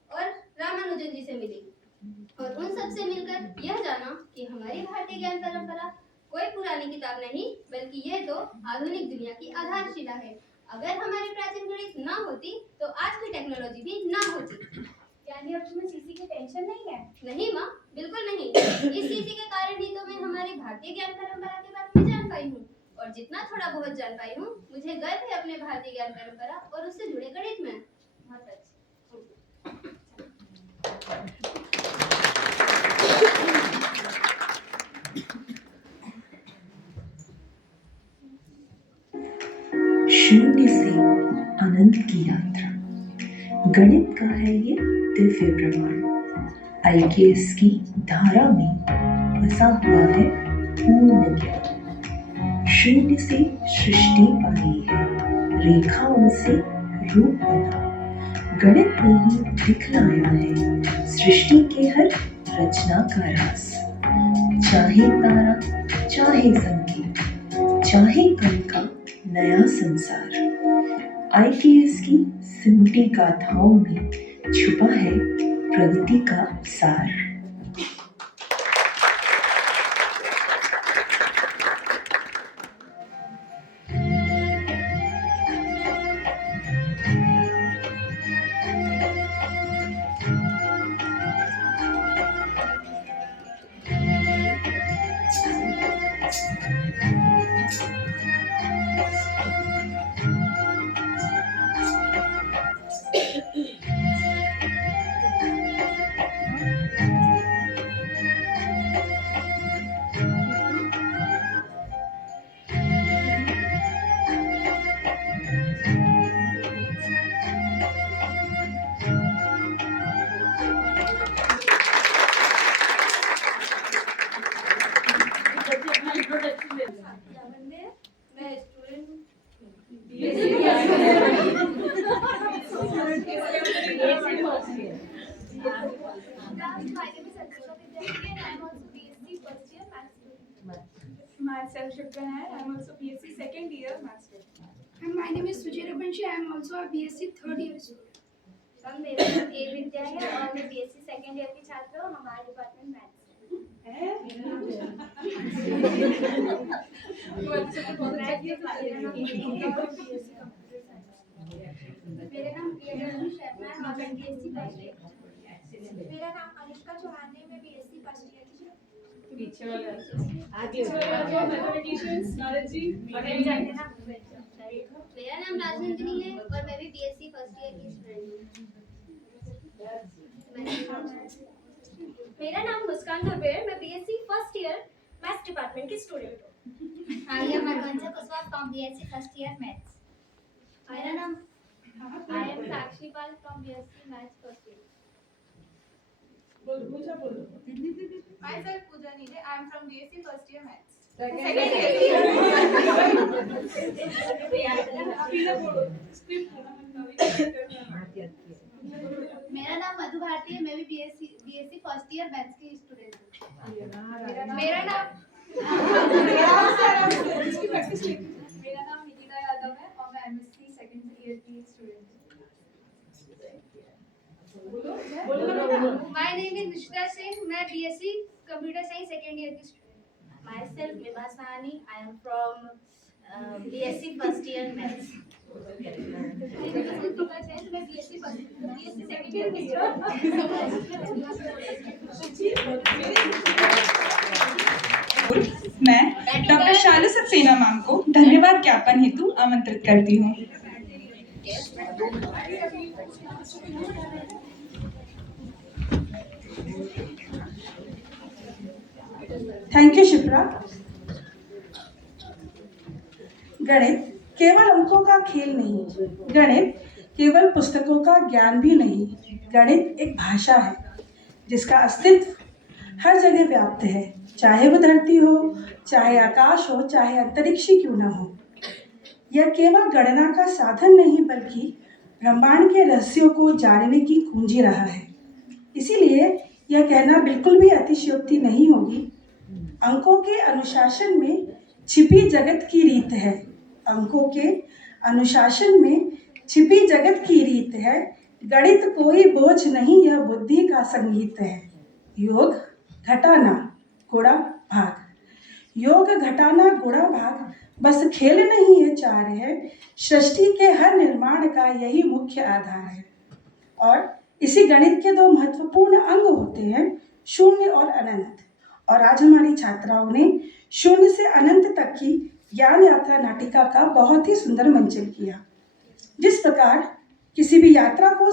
और रामानुजन जी से मिली। और उन सब से मिलकर यह जाना कि हमारी भारतीय ज्ञान परंपरा कोई पुरानी किताब नहीं, बल्कि यह तो आधुनिक दुनिया की आधारशिला है। अगर हमारी प्राचीन गणित ना होती तो आज की टेक्नोलॉजी भी ना होती। यानी अब तुम्हें सीसी की टेंशन नहीं है? नहीं माँ, बिल्कुल नहीं। इस सीसी के कारण ही तो मैं हमारी भारतीय ज्ञान परंपरा के बारे में जान पाई हूँ। और जितना थोड़ा बहुत जान पाई हूँ, मुझे गर्व है अपने भारतीय ज्ञान परंपरा और उससे जुड़े गणित में। बहुत अच्छा। शून्य से अनंत की यात्रा, गणित का है ये दिव्य प्रमाण। आईकेएस की धारा में बसा हुआ है पूर्ण ज्ञान। शून्य से सृष्टि पाई है, रेखाओं से रूप बना। गणित ने ही दिखलाया है सृष्टि के हर रचना का राज। चाहे तारा, चाहे संगीत, चाहे कण का नया संसार, आईकेएस की सिमटी गाथाओं में छुपा है प्रगति का सार। मैं student Myself Shipra Nair. I am also BSc second year maths student. And my name is Sujay Rabanshi. I am also a BSc third year student. हम मेरा नाम ए विद्या है और मैं बीएससी सेकंड ईयर की छात्र हूँ। हमारा डिपार्टमेंट मैथ्स है। मेरा नाम प्रियदर्शनी शर्मा है और मैं बीएससी फर्स्ट ईयर। मेरा नाम अनुष्का चौहान है, मैं बीएससी फर्स्ट ईयर की छात्र। पीछे वाले आगे मैथमेटिशियंस नारद जी आगे जाते ना। मेरा नाम राजनंदिनी है और मैं भी बीएससी फर्स्ट ईयर की स्टूडेंट हूँ। मेरा नाम मुस्कान दुबे है, मैं BSc first year maths department की स्टूडेंट हूँ। I am Manvanja Kushwaha from BSc first year maths. मेरा नाम I am Sakshi Pal from BSc maths first year. बोलो। Myself Pooja Nile. I am from BSc first year maths. मेरा नाम मधु भारती है, मैं भी बीएससी फर्स्ट ईयर मैथ्स की स्टूडेंट हूँ। मेरा नाम निकिता यादव है और मैं एमएससी सेकंड ईयर की स्टूडेंट हूँ। My name is Nishita Singh, मैं BSc computer science second year की स्टूडेंट हूँ। Myself Vibha Sahani. I am from BSc first year maths. मैं बीएससी सेकंड ईयर की मैं डॉक्टर शालू सक्सेना मैम को धन्यवाद ज्ञापन हेतु आमंत्रित करती हूँ। Thank you Shipra. गणित केवल अंकों का खेल नहीं, गणित केवल पुस्तकों का ज्ञान भी नहीं, गणित एक भाषा है जिसका अस्तित्व हर जगह व्याप्त है, चाहे वो धरती हो, चाहे आकाश हो, चाहे अंतरिक्ष ही क्यों ना हो। यह केवल गणना का साधन नहीं बल्कि ब्रह्मांड के रहस्यों को जानने की कुंजी रहा है। इसीलिए यह कहना बिल्कुल भी अतिशयोक्ति नहीं होगी, अंकों के अनुशासन में छिपी जगत की रीत है। अंकों के अनुशासन में छिपी जगत की रीत है। गणित कोई बोझ नहीं, यह बुद्धि का संगीत है। योग घटाना गुणा भाग, योग घटाना गुणा भाग बस खेल नहीं है, चार है। सृष्टि के हर निर्माण का यही मुख्य आधार है। और इसी गणित के दो महत्वपूर्ण अंग होते हैं, शून्य और अनंत। और आज हमारी छात्राओं ने शून्य से अनंत तक की ज्ञान यात्रा नाटिका का बहुत ही सुंदर मंचन किया। जिस प्रकार किसी भी यात्रा को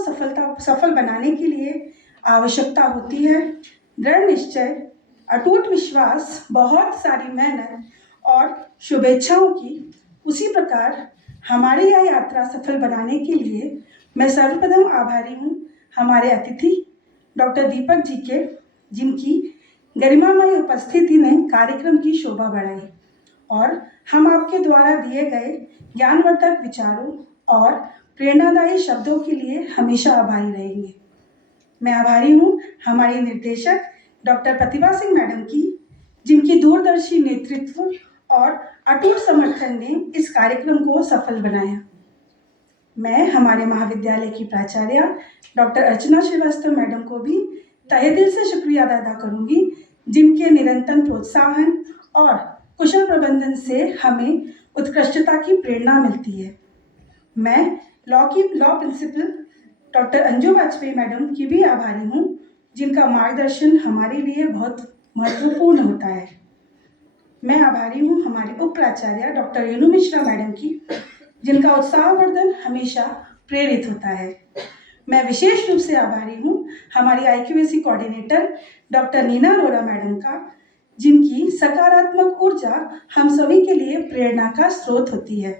सफल बनाने के लिए आवश्यकता होती है दृढ़ निश्चय, अटूट विश्वास, बहुत सारी मेहनत और शुभेच्छाओं की, उसी प्रकार हमारी यह यात्रा सफल बनाने के लिए मैं सर्वप्रथम आभारी हूँ हमारे अतिथि डॉक्टर दीपक जी के, जिनकी गरिमामय उपस्थिति ने कार्यक्रम की शोभा बढ़ाई और हम आपके द्वारा दिए गए ज्ञानवर्धक विचारों और प्रेरणादायी शब्दों के लिए हमेशा आभारी रहेंगे। मैं आभारी हूँ हमारी निर्देशक डॉक्टर प्रतिभा सिंह मैडम की, जिनकी दूरदर्शी नेतृत्व और अटूट समर्थन ने इस कार्यक्रम को सफल बनाया। मैं हमारे महाविद्यालय की प्राचार्य डॉक्टर अर्चना श्रीवास्तव मैडम को भी तहे दिल से शुक्रिया अदा करूंगी, जिनके निरंतर प्रोत्साहन और कुशल प्रबंधन से हमें उत्कृष्टता की प्रेरणा मिलती है। मैं law principal doctor Anju Vajpayee madam की भी आभारी हूँ, जिनका मार्गदर्शन हमारे लिए बहुत महत्वपूर्ण होता है। मैं आभारी हूँ हमारे उप प्राचार्य डॉक्टर रेणु मिश्रा मैडम की, जिनका उत्साहवर्धन हमेशा प्रेरित होता है। मैं विशेष रूप से आभारी हूँ हमारी IQAC coordinator doctor Neena Arora madam का, जिनकी सकारात्मक ऊर्जा हम सभी के लिए प्रेरणा का स्रोत होती है।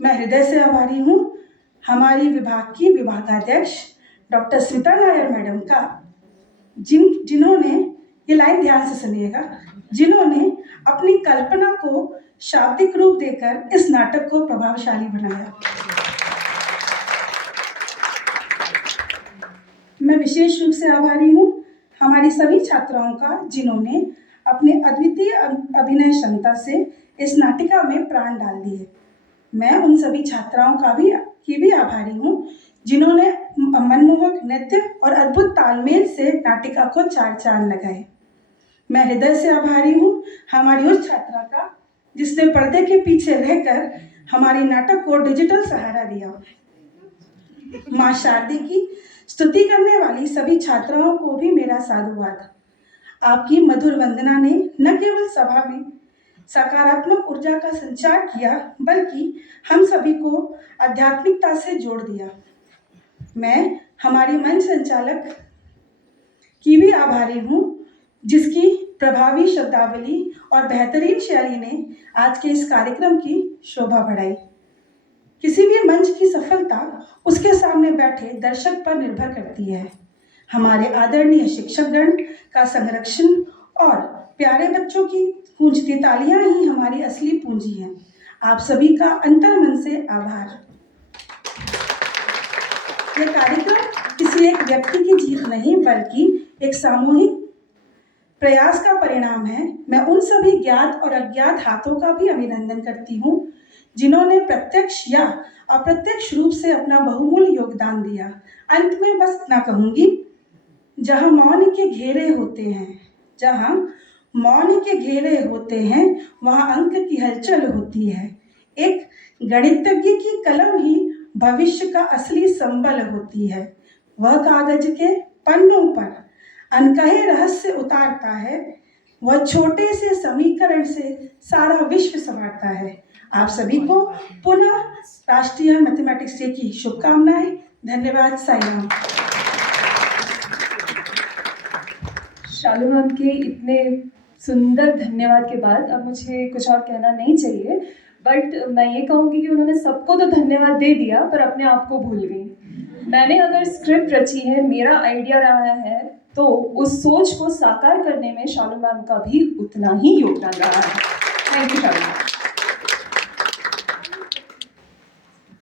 मैं हृदय से आभारी हूँ हमारी विभाग की विभागाध्यक्ष डॉक्टर स्मिता नायर मैडम का, जिन्होंने, ये लाइन ध्यान से सुनिएगा, जिन्होंने अपनी कल्पना को शाब्दिक रूप देकर इस नाटक को प्रभावशाली बनाया। मैं विशेष रूप से आभारी हूँ हमारी सभी छात्राओं का, जिन्होंने अपने अद्वितीय अभिनय क्षमता से इस नाटिका में प्राण डाल दिए। मैं उन सभी छात्राओं की भी आभारी हूँ, जिन्होंने मनमोहक नृत्य और अद्भुत तालमेल से नाटिका को चार चांद लगाए। मैं हृदय से आभारी हूँ हमारी उस छात्रा का, जिसने पर्दे के पीछे रहकर हमारी नाटक को डिजिटल सहारा दिया। माँ शारदी की स्तुति करने वाली सभी छात्राओं को भी मेरा साधुवाद। आपकी मधुर वंदना ने न केवल सभा में सकारात्मक ऊर्जा का संचार किया, बल्कि हम सभी को आध्यात्मिकता से जोड़ दिया। मैं हमारी मंच संचालक की भी आभारी हूँ, जिसकी प्रभावी शब्दावली और बेहतरीन शैली ने आज के इस कार्यक्रम की शोभा बढ़ाई। किसी भी मंच की सफलता उसके सामने बैठे दर्शक पर निर्भर करती है। हमारे आदरणीय शिक्षकगण का संरक्षण और प्यारे बच्चों की गूंजती तालियां ही हमारी असली पूंजी हैं। आप सभी का अंतर्मन से आभार। यह कार्यक्रम किसी एक व्यक्ति की जीत नहीं, बल्कि एक सामूहिक प्रयास का परिणाम है। मैं उन सभी ज्ञात और अज्ञात हाथों का भी अभिनंदन करती हूँ, जिन्होंने प्रत्यक्ष या अप्रत्यक्ष रूप से अपना बहुमूल्य योगदान दिया। अंत में बस इतना कहूँगी, जहाँ मौन के घेरे होते हैं वहाँ अंक की हलचल होती है। एक गणितज्ञ की कलम ही भविष्य का असली संबल होती है। वह कागज के पन्नों पर अनकहे रहस्य उतारता है। वह छोटे से समीकरण से सारा विश्व संवारता है। आप सभी को पुनः राष्ट्रीय मैथमेटिक्स डे की शुभकामनाएं। धन्यवाद। साईराम। शालू मैम के इतने सुंदर धन्यवाद के बाद अब मुझे कुछ और कहना नहीं चाहिए, बट मैं ये कहूँगी कि उन्होंने सबको तो धन्यवाद दे दिया पर अपने आप को भूल गई। मैंने अगर स्क्रिप्ट रची है, मेरा आइडिया रहा है, तो उस सोच को साकार करने में शालू मैम का भी उतना ही योगदान रहा है। Thank you Shalu ma'am.